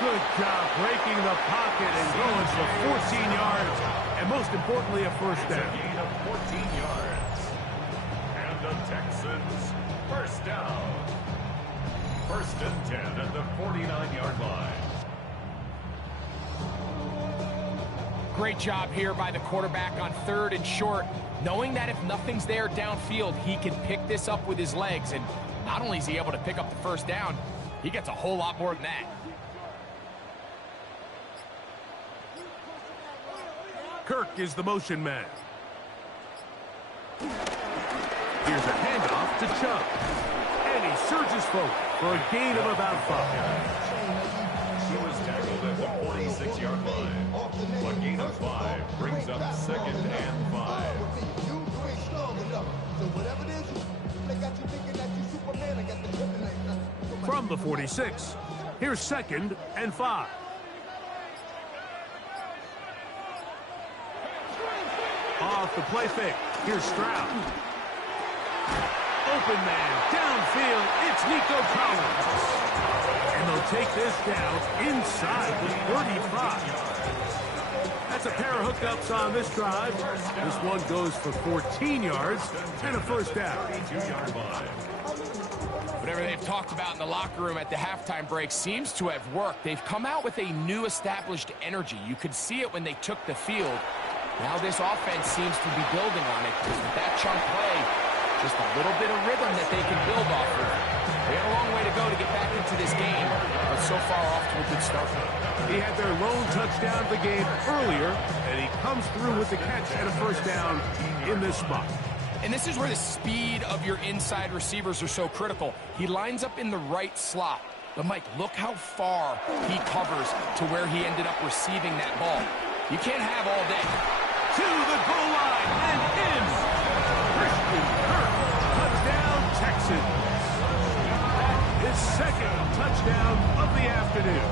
Good job breaking the pocket and going for 14 yards. And most importantly, a 1st down. A gain of 14 yards. And the Texans, 1st down. 1st and 10 at the 49-yard line. Great job here by the quarterback on 3rd and short, knowing that if nothing's there downfield, he can pick this up with his legs. And not only is he able to pick up the 1st down, he gets a whole lot more than that. Kirk is the motion man. Here's a handoff to Chubb. And he surges forward for a gain of about 5. He was tackled at the 46-yard line. A gain of 5 brings up 2nd and 5. From the 46, here's 2nd and 5. Off the play fake. Here's Stroud. Open man. Downfield. It's Nico Collins. And they'll take this down inside the 35. That's a pair of hookups on this drive. This one goes for 14 yards and a 1st down. Whatever they've talked about in the locker room at the halftime break seems to have worked. They've come out with a new established energy. You could see it when they took the field. Now this offense seems to be building on it, because with that chunk play, just a little bit of rhythm that they can build off of. They had a long way to go to get back into this game, but so far off to a good start. He had their lone touchdown of the game earlier, and he comes through with the catch and a first down in this spot. And this is where the speed of your inside receivers are so critical. He lines up in the right slot. But, Mike, look how far he covers to where he ended up receiving that ball. You can't have all day. To the goal line and in. Christian Kirk, touchdown Texans. His second touchdown of the afternoon.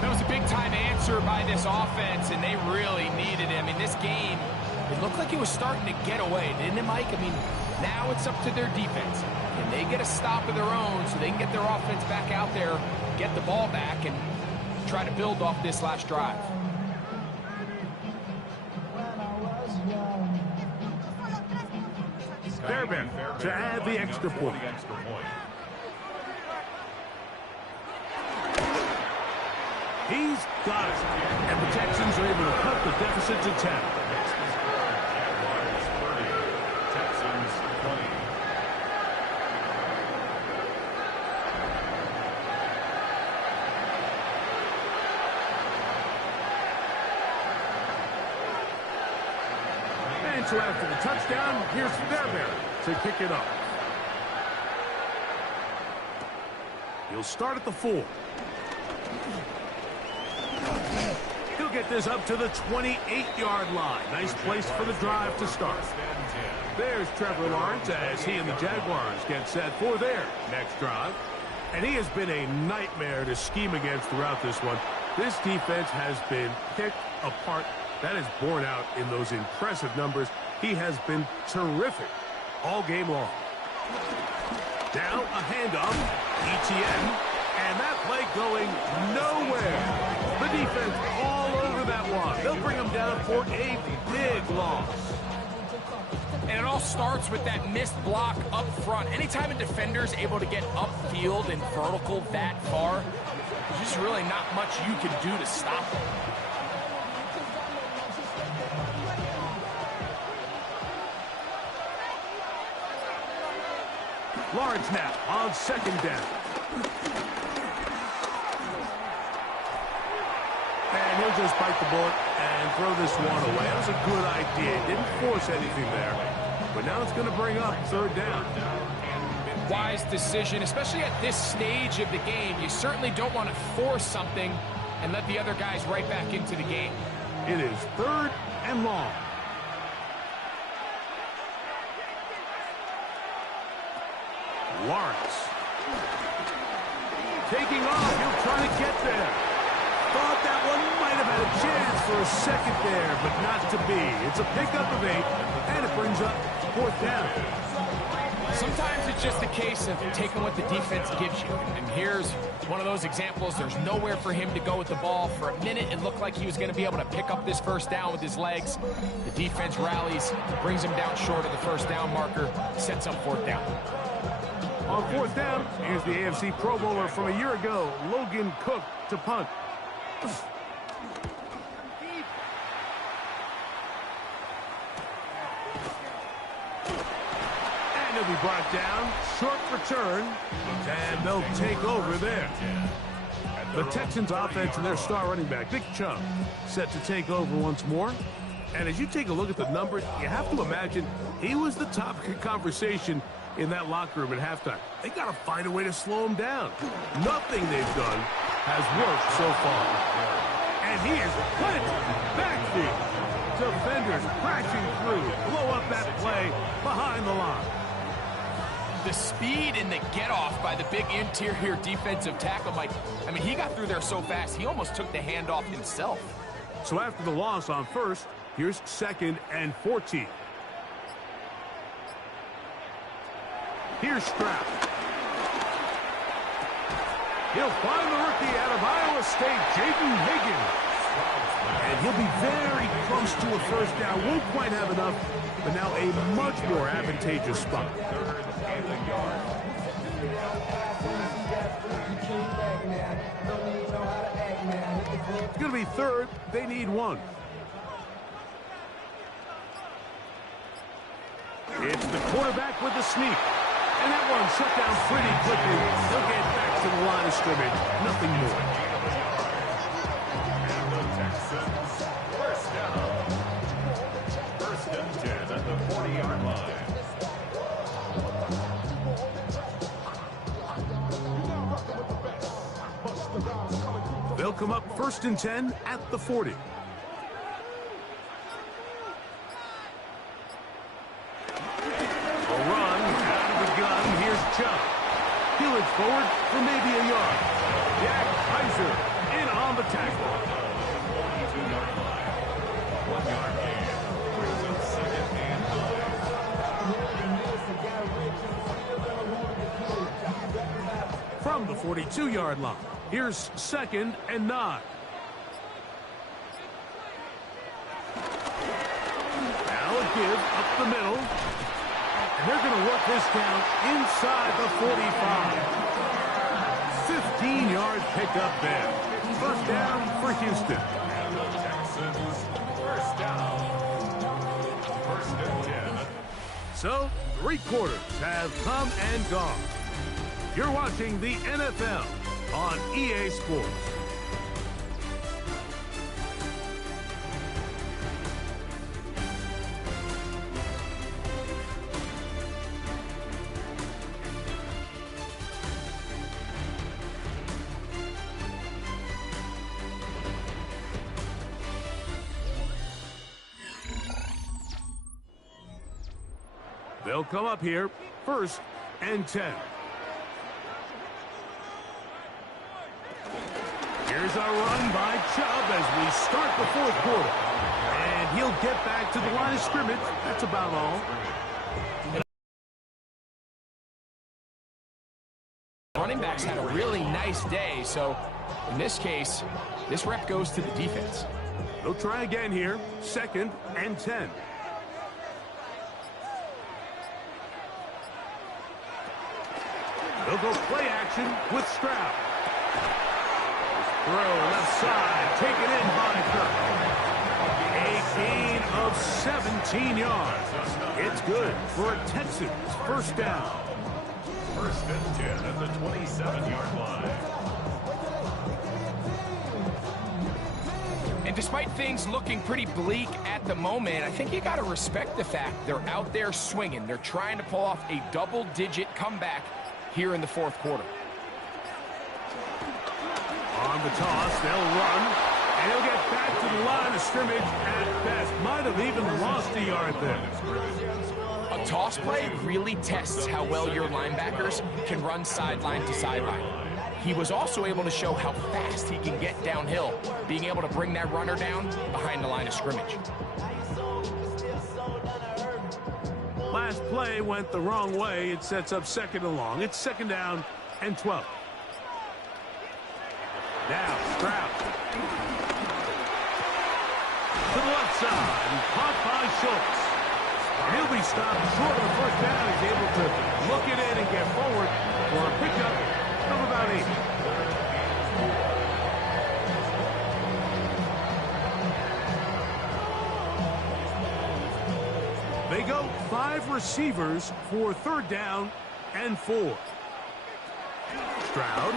That was a big-time answer by this offense, and they really needed it. I mean, this game, it looked like it was starting to get away, didn't it, Mike? I mean, now it's up to their defense. Can they get a stop of their own so they can get their offense back out there, get the ball back, and try to build off this last drive? Fairbairn to add the extra point. He's got it. And the Texans are able to cut the deficit to 10. Texans 20. And so after the touchdown, here's Fairbairn to kick it off. He'll start at the 4. He'll get this up to the 28-yard line. Nice place for the drive to start. There's Trevor Lawrence as he and the Jaguars get set for their next drive. And he has been a nightmare to scheme against throughout this one. This defense has been picked apart. That is borne out in those impressive numbers. He has been terrific all game long. Now a handoff, ETN, and that play going nowhere. The defense all over that one. They'll bring him down for a big loss. And it all starts with that missed block up front. Anytime a defender's able to get upfield and vertical that far, there's just really not much you can do to stop him. Lawrence now on second down. And he'll just bite the bullet and throw this one away. That was a good idea. Didn't force anything there. But now it's going to bring up third down. Wise decision, especially at this stage of the game. You certainly don't want to force something and let the other guys right back into the game. It is third and long. Lawrence. Taking off. He'll try to get there. Thought that one might have had a chance for a second there, but not to be. It's a pickup of 8, and it brings up fourth down. Sometimes it's just a case of taking what the defense gives you. And here's one of those examples. There's nowhere for him to go with the ball. For a minute, it looked like he was going to be able to pick up this first down with his legs. The defense rallies, brings him down short of the first down marker, sets up fourth down. On fourth down, here's the AFC Pro Bowler from a year ago, Logan Cook, to punt. And he'll be brought down, short return, and they'll take over there. The Texans offense and their star running back, Nick Chubb, set to take over once more. And as you take a look at the numbers, you have to imagine he was the topic of conversation in that locker room at halftime. They got to find a way to slow him down. Nothing they've done has worked so far. And he is planted backfield. Defenders crashing through, blow up that play behind the line. The speed and the get-off by the big interior defensive tackle, Mike. I mean, he got through there so fast, he almost took the handoff himself. So after the loss on first, here's second and 14. Here's Stroud. He'll find the rookie out of Iowa State, Jaden Higgins. And he'll be very close to a first down. Won't quite have enough, but now a much more advantageous spot. Third and a yard. It's going to be third. They need one. It's the quarterback with the sneak. And that one shut down pretty quickly. He'll get back to the line of scrimmage. Nothing more. And the Texans, first down. First and 10 at the 40-yard line. They'll come up first and 10 at the 40. Chubb. He'll it forward for maybe a yard. Jack Heiser in on the tackle. 42-yard line. 1-yard gain. Brings up second and 9. From the 42-yard line, here's second and 9. Now a give up the middle. And they're going to work this down inside the 45. 15-yard pickup there. First down for Houston. And the Texans, first down. First and 10. So, 3 quarters have come and gone. You're watching the NFL on EA Sports. They'll come up here, first and 10. Here's a run by Chubb as we start the 4th quarter. And he'll get back to the line of scrimmage. That's about all. Running backs had a really nice day, so in this case, this rep goes to the defense. They'll try again here, second and 10. They'll go play action with Stroud. Throw left side, taken in by Kirk. A gain of 17 yards. It's good for a Texans first down. First and 10 at the 27-yard line. And despite things looking pretty bleak at the moment, I think you got to respect the fact they're out there swinging. They're trying to pull off a double-digit comeback here in the 4th quarter. On the toss, they'll run, and he'll get back to the line of scrimmage at best. Might have even lost a yard there. A toss play really tests how well your linebackers can run sideline to sideline. He was also able to show how fast he can get downhill, being able to bring that runner down behind the line of scrimmage. Last play went the wrong way. It sets up second and long. It's second down and 12. Now, Stroud. To the left side, caught by Schultz. And he'll be stopped short of the first down. He's able to look it in and get forward for a pickup of about 8. They go 5 receivers for third down and 4. Stroud.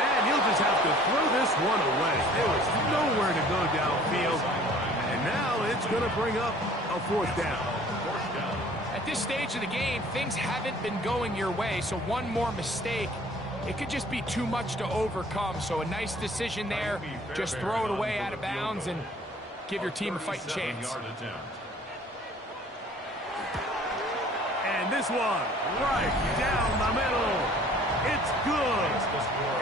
And he'll just have to throw this one away. There was nowhere to go downfield. And now it's going to bring up a 4th down. At this stage of the game, things haven't been going your way, so one more mistake, it could just be too much to overcome. So a nice decision there. Just throw it away out of bounds and give your team a fighting chance. And this one right down the middle. It's good.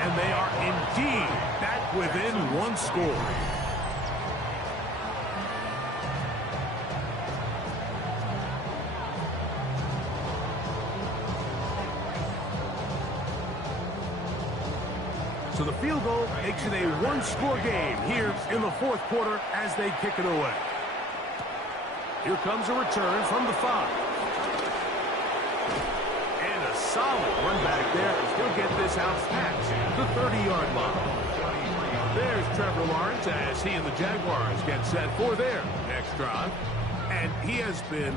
And they are indeed back within 1 score. So the field goal makes it a 1-score game here in the 4th quarter as they kick it away. Here comes a return from the 5. And a solid run back there. He'll get this out past the 30-yard line. There's Trevor Lawrence as he and the Jaguars get set for their next drive. And he has been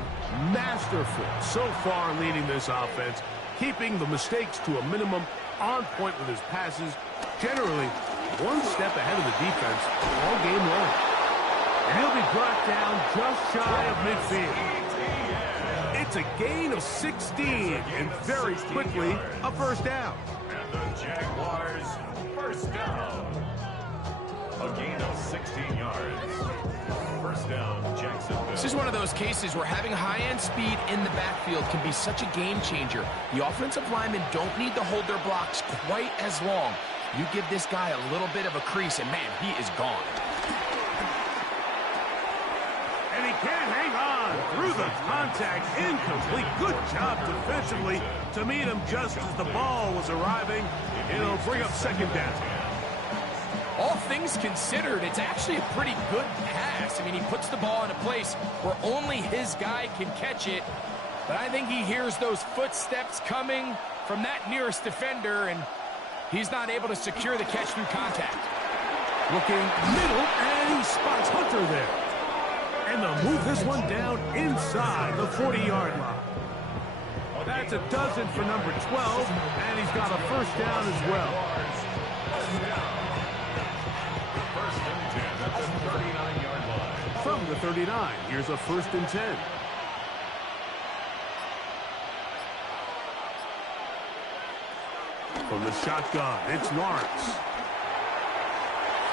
masterful so far leading this offense, keeping the mistakes to a minimum, on point with his passes, generally one step ahead of the defense all game long. And he'll be brought down just shy of midfield. It's a gain of 16, and very quickly, a first down. And the Jaguars, first down. A gain of 16 yards. First down, Jacksonville. This is one of those cases where having high-end speed in the backfield can be such a game changer. The offensive linemen don't need to hold their blocks quite as long. You give this guy a little bit of a crease, and man, he is gone. And he can't hang on through the contact. Incomplete. Good job defensively to meet him just as the ball was arriving. It'll bring up second down. All things considered, it's actually a pretty good pass. I mean, he puts the ball in a place where only his guy can catch it. But I think he hears those footsteps coming from that nearest defender, and he's not able to secure the catch through contact. Looking middle, and he spots Hunter there. And they'll move this one down inside the 40-yard line. That's a dozen for number 12, and he's got a first down as well. First and 10 at the 39-yard line. From the 39, here's a first and 10. From the shotgun, it's Lawrence.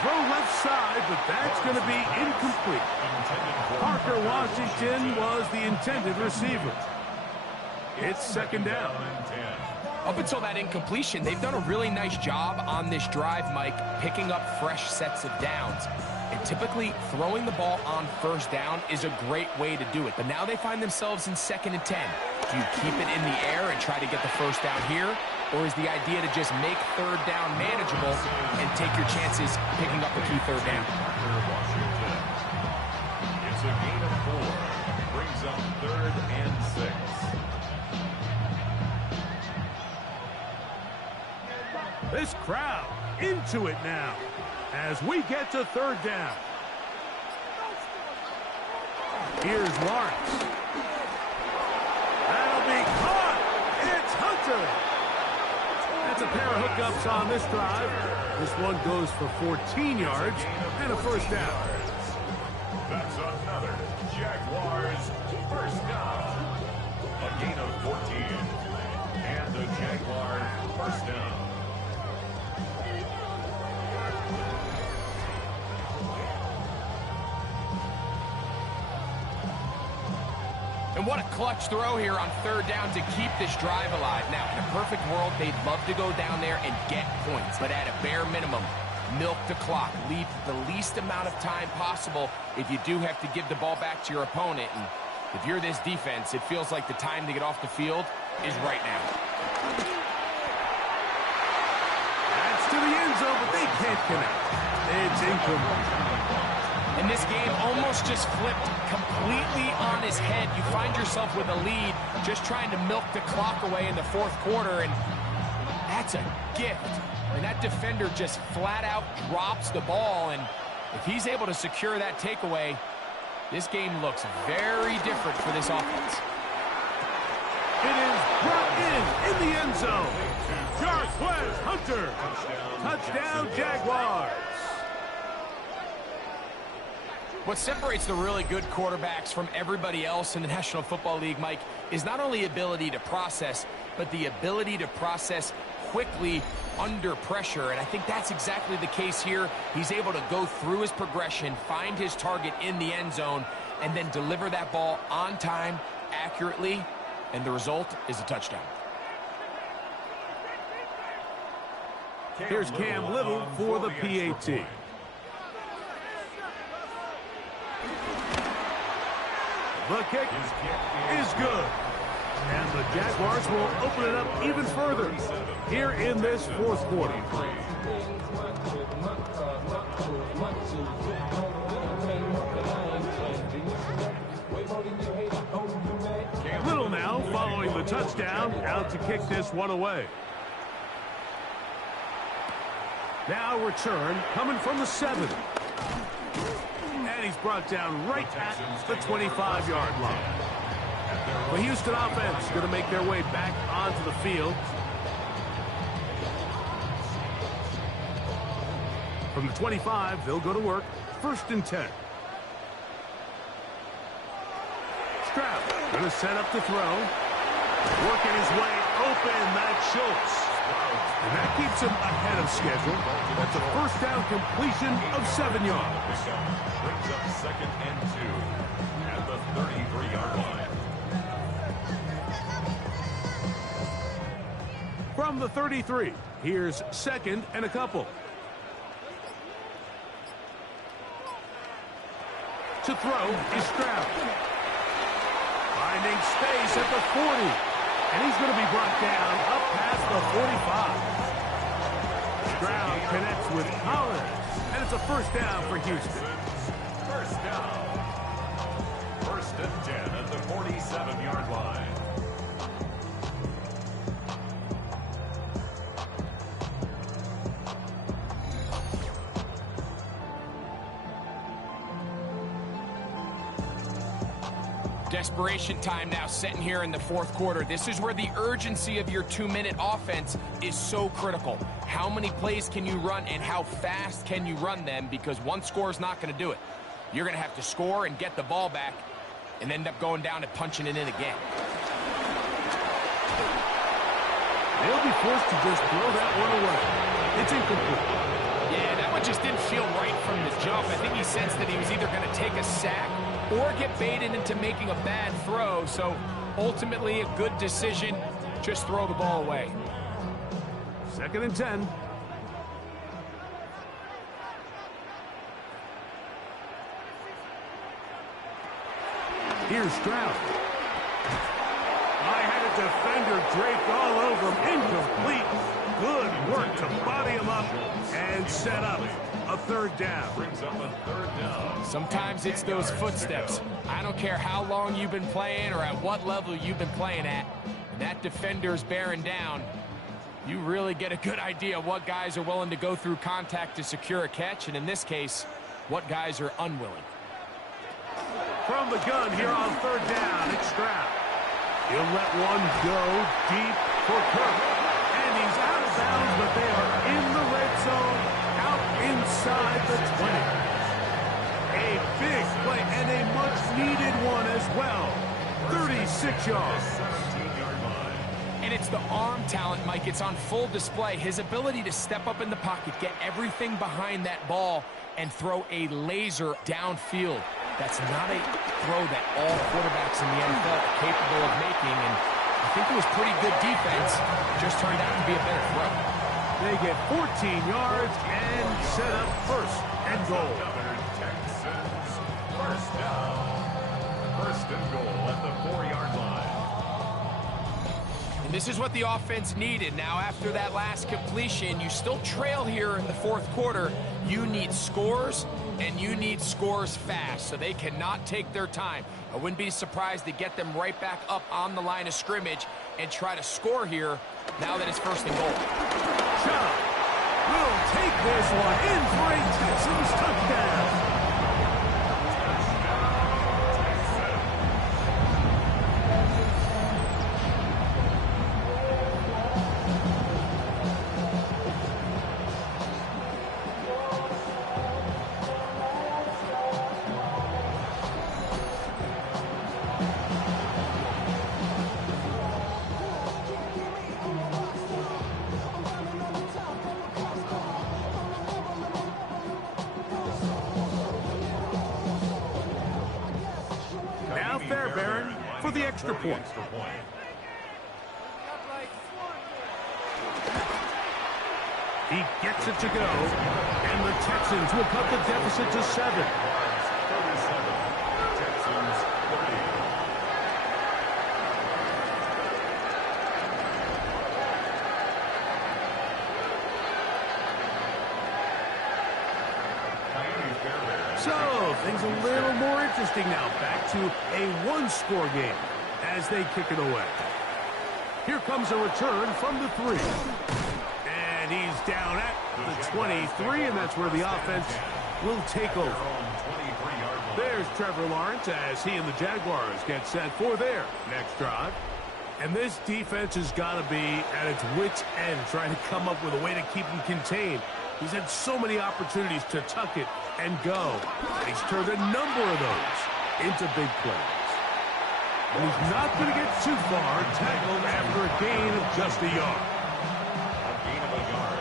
Throw left side, but that's going to be incomplete. Parker Washington was the intended receiver. It's second down. Up until that incompletion, they've done a really nice job on this drive, Mike, picking up fresh sets of downs. And typically, throwing the ball on first down is a great way to do it. But now they find themselves in second and 10. Do you keep it in the air and try to get the first down here? Or is the idea to just make third down manageable and take your chances picking up a key third down? It's a gain of 4. Brings up third and 6. This crowd into it now as we get to third down. Here's Lawrence. That'll be caught. It's Hunter. That's a pair of hookups on this drive. This one goes for 14 yards and a first down. That's another Jaguars first down. A gain of 14. And the Jaguars first down. And what a clutch throw here on third down to keep this drive alive. Now, in a perfect world, they'd love to go down there and get points. But at a bare minimum, milk the clock. Leave the least amount of time possible if you do have to give the ball back to your opponent. And if you're this defense, it feels like the time to get off the field is right now. That's to the end zone, but they can't connect. It's incomplete. And this game almost just flipped completely on his head. You find yourself with a lead, just trying to milk the clock away in the fourth quarter, and that's a gift. And that defender just flat out drops the ball, and if he's able to secure that takeaway, this game looks very different for this offense. It is brought in the end zone. Jarquez Hunter. Touchdown, Jaguars. What separates the really good quarterbacks from everybody else in the National Football League, Mike, is not only ability to process, but the ability to process quickly under pressure. And I think that's exactly the case here. He's able to go through his progression, find his target in the end zone, and then deliver that ball on time, accurately, and the result is a touchdown. Here's Cam Little for the PAT. The kick is good. And the Jaguars will open it up even further here in this fourth quarter. Little now following the touchdown, out to kick this one away. Now return coming from the 7. And he's brought down right at the 25-yard line. The Houston offense going to make their way back onto the field. From the 25, they'll go to work. 1st and 10. Stroud going to set up to throw. Working his way open, that's Schultz. And that keeps him ahead of schedule. That's a 1st down completion of 7 yards. Brings up 2nd and 2 at the 33-yard line. From the 33, here's 2nd and a couple. To throw is Stroud. Finding space at the 40. And he's going to be brought down up past the 45. Stroud connects with Collins. And it's a 1st down for Houston. 1st down. 1st and 10 at the 47-yard line. Desperation time now setting here in the 4th quarter. This is where the urgency of your 2-minute offense is so critical. How many plays can you run and how fast can you run them? Because one score is not going to do it. You're going to have to score and get the ball back and end up going down and punching it in again. They'll be forced to just throw that one away. It's incomplete. Yeah, that one just didn't feel right from the jump. I think he sensed that he was either going to take a sack or get baited into making a bad throw. So ultimately a good decision. Just throw the ball away. 2nd and 10. Here's Stroud. I had a defender draped all over him. Incomplete. Good work to body him up and set up a 3rd down. Brings up a 3rd down. Sometimes it's those footsteps. I don't care how long you've been playing or at what level you've been playing at. When that defender's bearing down, you really get a good idea of what guys are willing to go through contact to secure a catch, and in this case, what guys are unwilling. From the gun here on 3rd down, it's Stroud. He'll let one go deep for Kirk. And he's out of bounds, but they are in the red zone, out inside the 20. A big play and a much-needed one as well. 36 yards. 17-yard line. And it's the arm talent, Mike. It's on full display. His ability to step up in the pocket, get everything behind that ball, and throw a laser downfield. That's not a throw that all quarterbacks in the NFL are capable of making, and I think it was pretty good defense. Just turned out to be a better throw. They get 14 yards and set up 1st and goal. Texans. 1st down. 1st and goal at the 4-yard line. And this is what the offense needed. Now, after that last completion, you still trail here in the 4th quarter. You need scores, and you need scores fast, so they cannot take their time. I wouldn't be surprised to get them right back up on the line of scrimmage and try to score here now that it's 1st and goal. Chubb will take this one in for a Texans touchdown. For the extra point. He gets it to go, and the Texans will cut the deficit to 7. 37. Texans 30. So, things a little more interesting now. Back to a one-score game as they kick it away. Here comes a return from the 3. And And he's down at the 23, and that's where the offense will take over. There's Trevor Lawrence as he and the Jaguars get set for their next drive. And this defense has got to be at its wits' end, trying to come up with a way to keep him contained. He's had so many opportunities to tuck it and go. And he's turned a number of those into big plays. And he's not going to get too far, tackled after a gain of just a yard. A gain of a yard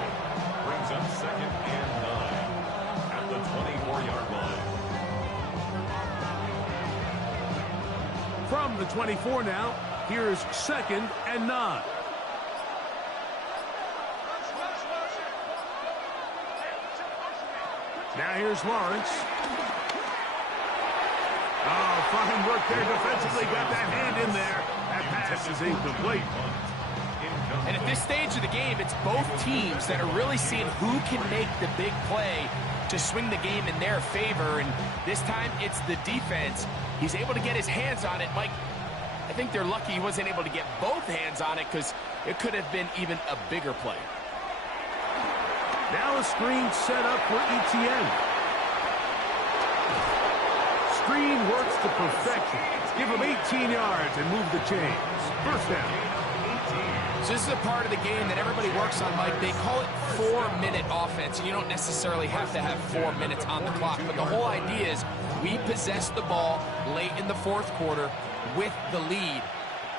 brings up 2nd and 9 at the 24-yard line. From the 24 now, here's 2nd and 9. Now here's Lawrence. Oh, fine work there defensively. Got that hand in there. That pass is incomplete. And at this stage of the game, it's both teams that are really seeing who can make the big play to swing the game in their favor. And this time, it's the defense. He's able to get his hands on it. Mike, I think they're lucky he wasn't able to get both hands on it because it could have been even a bigger play. Now a screen set up for ETN. Screen works to perfection. Give him 18 yards and move the chains. First down. So this is a part of the game that everybody works on, Mike. They call it 4-minute offense. You don't necessarily have to have 4 minutes on the clock, but the whole idea is we possess the ball late in the fourth quarter with the lead.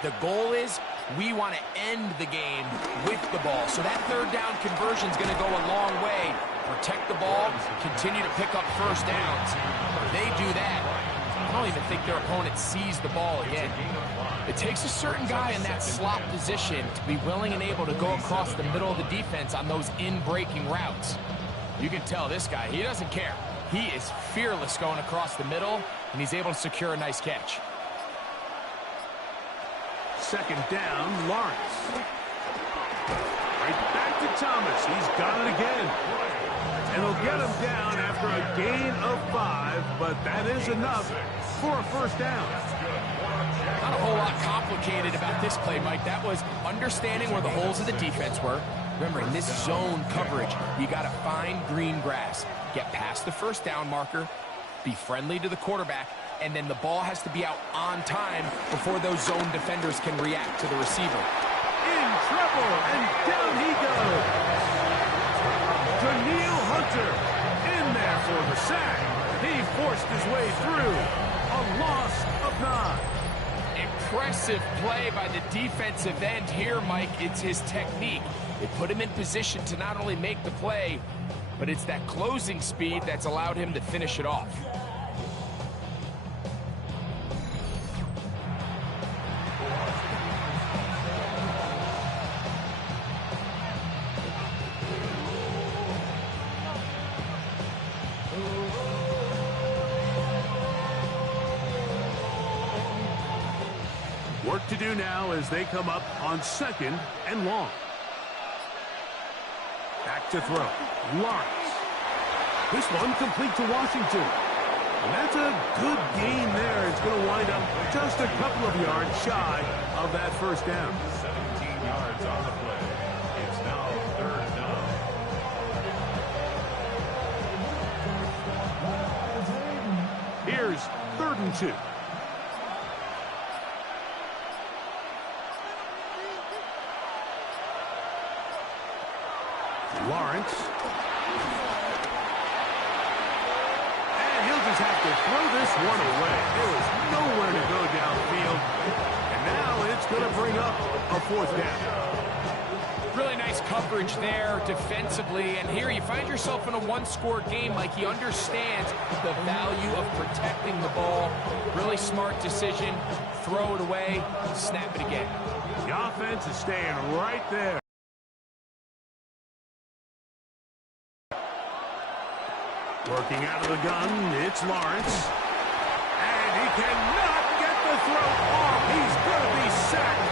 The goal is we want to end the game with the ball. So that third down conversion is going to go a long way. Protect the ball, continue to pick up first downs. If they do that, I don't even think their opponent sees the ball again. It takes a certain guy in that slot position to be willing and able to go across the middle of the defense on those in-breaking routes. You can tell this guy, he doesn't care. He is fearless going across the middle, and he's able to secure a nice catch. Second down, Lawrence. Right back to Thomas. He's got it again. And he'll get him down after a gain of 5, but that is enough for a first down. Not a whole lot complicated about this play, Mike. That was understanding where the holes of the defense were. Remember, in this zone coverage, you got to find green grass, get past the first down marker, be friendly to the quarterback, and then the ball has to be out on time before those zone defenders can react to the receiver. In trouble, and down he goes. Daniil Hunter in there for the sack. He forced his way through. A loss of 9. Impressive play by the defensive end here, Mike. It's his technique. It put him in position to not only make the play, but it's that closing speed that's allowed him to finish it off. Work to do now as they come up on 2nd and long. Back to throw. Lawrence. This one complete to Washington. And that's a good gain there. It's going to wind up just a couple of yards shy of that first down. 17 yards on the play. It's now 3rd down. Here's 3rd and 2. Lawrence. And he'll just have to throw this one away. There was nowhere to go downfield. And now it's going to bring up a 4th down. Really nice coverage there defensively. And here you find yourself in a one-score game. Like, he understands the value of protecting the ball. Really smart decision. Throw it away. Snap it again. The offense is staying right there. Working out of the gun, it's Lawrence. And he cannot get the throw off. He's going to be sacked.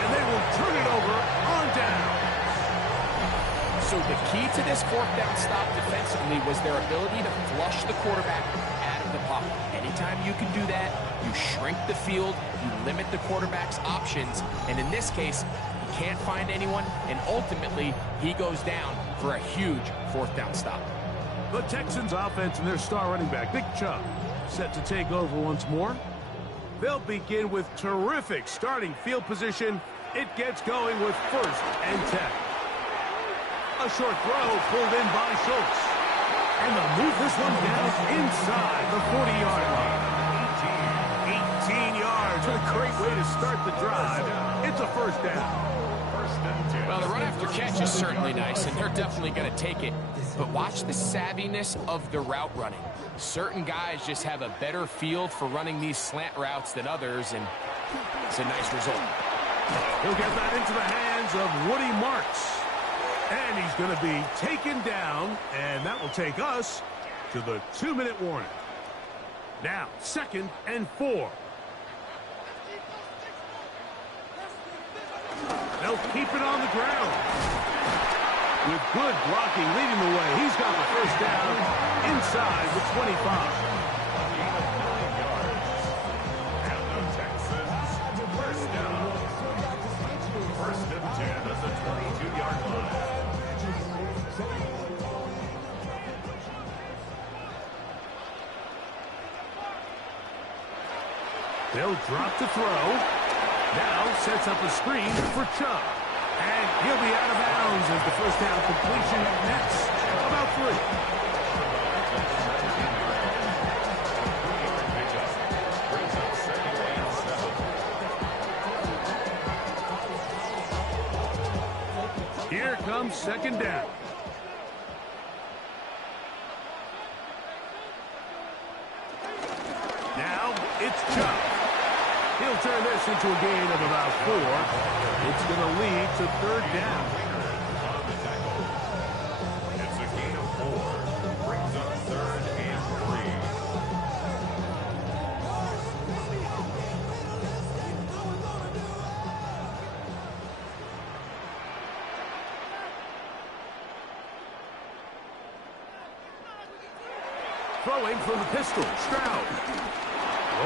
And they will turn it over on down. So the key to this 4th down stop defensively was their ability to flush the quarterback out of the pocket. Anytime you can do that, you shrink the field, you limit the quarterback's options, and in this case, can't find anyone, and ultimately, he goes down for a huge fourth down stop. The Texans offense and their star running back, Nick Chubb, set to take over once more. They'll begin with terrific starting field position. It gets going with 1st and 10. A short throw pulled in by Schultz. And they'll move this one down inside the 40-yard line. 18 yards. What a great way to start the drive. It's a 1st down. Well, the run after catch is certainly nice, and they're definitely going to take it. But watch the savviness of the route running. Certain guys just have a better feel for running these slant routes than others, and it's a nice result. He'll get that into the hands of Woody Marks. And he's going to be taken down, and that will take us to the 2-minute warning. Now, 2nd and 4. They'll keep it on the ground. With good blocking leading the way, he's got the 1st down inside the 25. And the Texans, 1st down. 1st and 10 at the 22-yard line. They'll drop to throw. Now sets up a screen for Chubb. And he'll be out of bounds as the 1st down completion nets about 3. Here comes 2nd down. Now it's Chubb. He'll turn this into a gain of about 4. It's going to lead to 3rd down. It's a gain of 4. Brings up 3rd and 3. Throwing from the pistol, Stroud.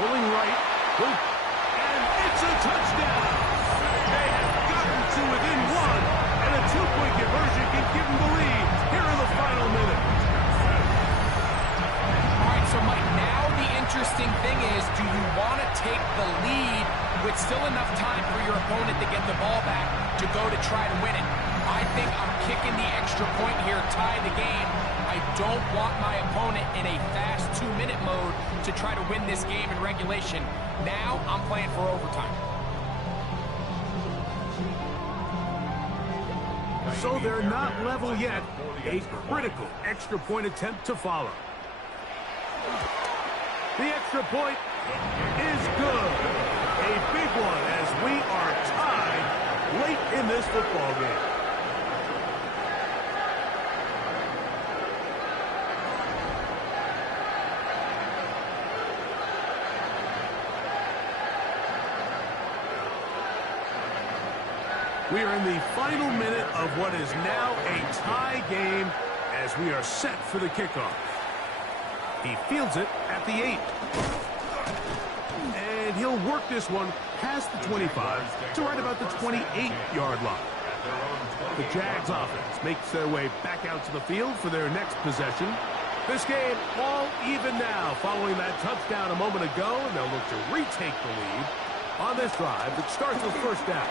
Rolling right. And it's a touchdown. They have gotten to within 1, and a 2-point conversion can give them the lead here in the final minute. All right, so Mike, now the interesting thing is, do you want to take the lead with still enough time for your opponent to get the ball back to go to try to win it? I think I'm kicking the extra point here, tie the game. I don't want my opponent in a fast 2-minute mode to try to win this game in regulation. Now I'm playing for overtime. So they're not level yet. A critical extra point attempt to follow. The extra point is good. A big one as we are tied late in this football game. We are in the final minute of what is now a tie game as we are set for the kickoff. He fields it at the 8. And he'll work this one past the 25 to right about the 28-yard line. The Jags offense makes their way back out to the field for their next possession. This game all even now following that touchdown a moment ago, and they'll look to retake the lead on this drive that starts with 1st down.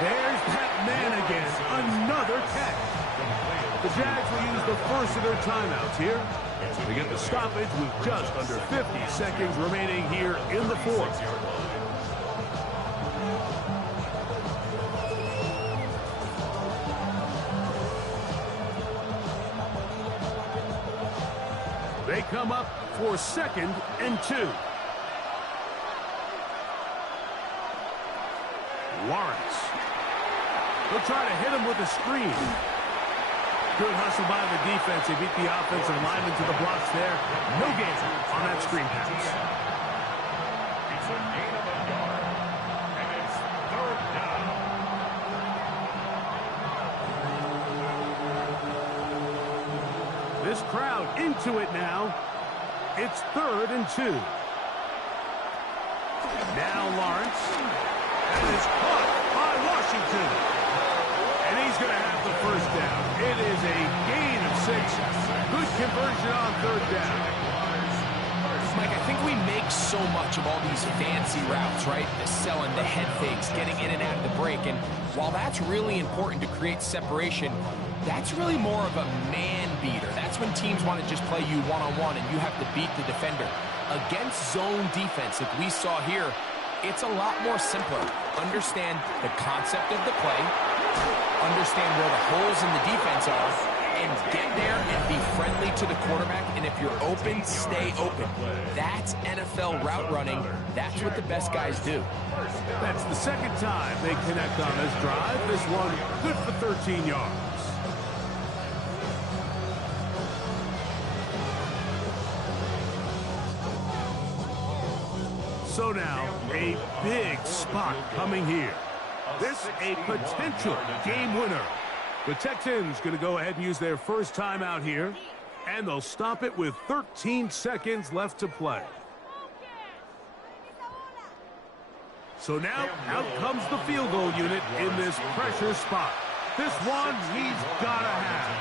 There's that man again. Another catch. The Jags will use the first of their timeouts here. They get the stoppage with just under 50 seconds remaining here in the 4th. They come up for 2nd and 2. Lawrence. They'll try to hit him with a screen. Good hustle by the defense. They beat the offensive lineman to the blocks there. No gain on that screen pass. It's a gain of a yard. And it's 3rd down. This crowd into it now. It's 3rd and 2. Now Lawrence. That is caught by Lawrence. Washington. And he's going to have the first down. It is a gain of 6. Good conversion on third down. Mike, I think we make so much of all these fancy routes, right? The selling, the head fakes, getting in and out of the break. And while that's really important to create separation, that's really more of a man beater. That's when teams want to just play you one-on-one and you have to beat the defender. Against zone defense, like we saw here, it's a lot more simpler. Understand the concept of the play, understand where the holes in the defense are, and get there and be friendly to the quarterback. And if you're open, stay open. That's NFL route running. That's what the best guys do. That's the second time they connect on this drive. This one good for 13 yards. So now, a big spot coming here. This a potential game winner. The Texans going to go ahead and use their first timeout here, and they'll stop it with 13 seconds left to play. So now, out comes the field goal unit in this pressure spot. This one he's got to have.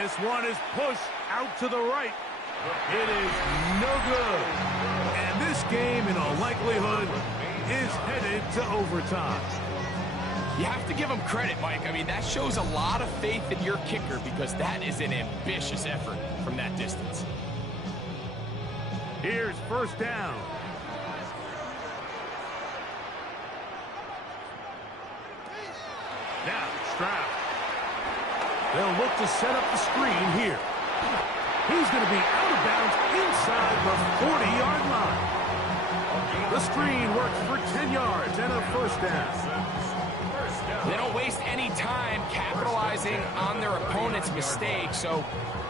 This one is pushed out to the right. It is no good. And this game, in all likelihood, is headed to overtime. You have to give him credit, Mike. I mean, that shows a lot of faith in your kicker because that is an ambitious effort from that distance. Here's first down. Now, Stroud. They'll look to set up the screen here. He's going to be out of bounds inside the 40-yard line. The screen works for 10 yards and a first down. They don't waste any time capitalizing on their opponent's mistake, so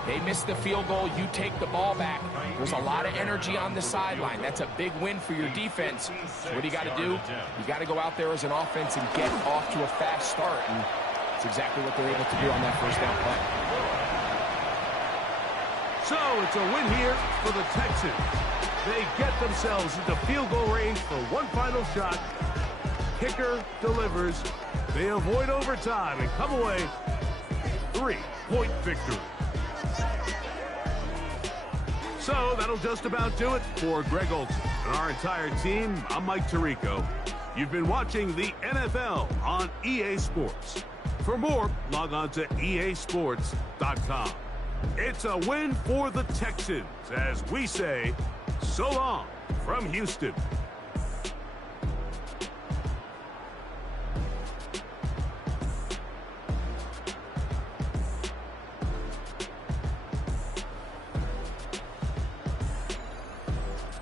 they miss the field goal, you take the ball back. There's a lot of energy on the sideline. That's a big win for your defense. So what do you got to do? You got to go out there as an offense and get off to a fast start, and it's exactly what they're able to do on that first down play. So it's a win here for the Texans. They get themselves into field goal range for one final shot. Kicker delivers. They avoid overtime and come away 3-point victory. So that'll just about do it for Greg Olsen and our entire team. I'm Mike Tirico. You've been watching the NFL on EA Sports. For more, log on to easports.com. It's a win for the Texans as we say so long from Houston.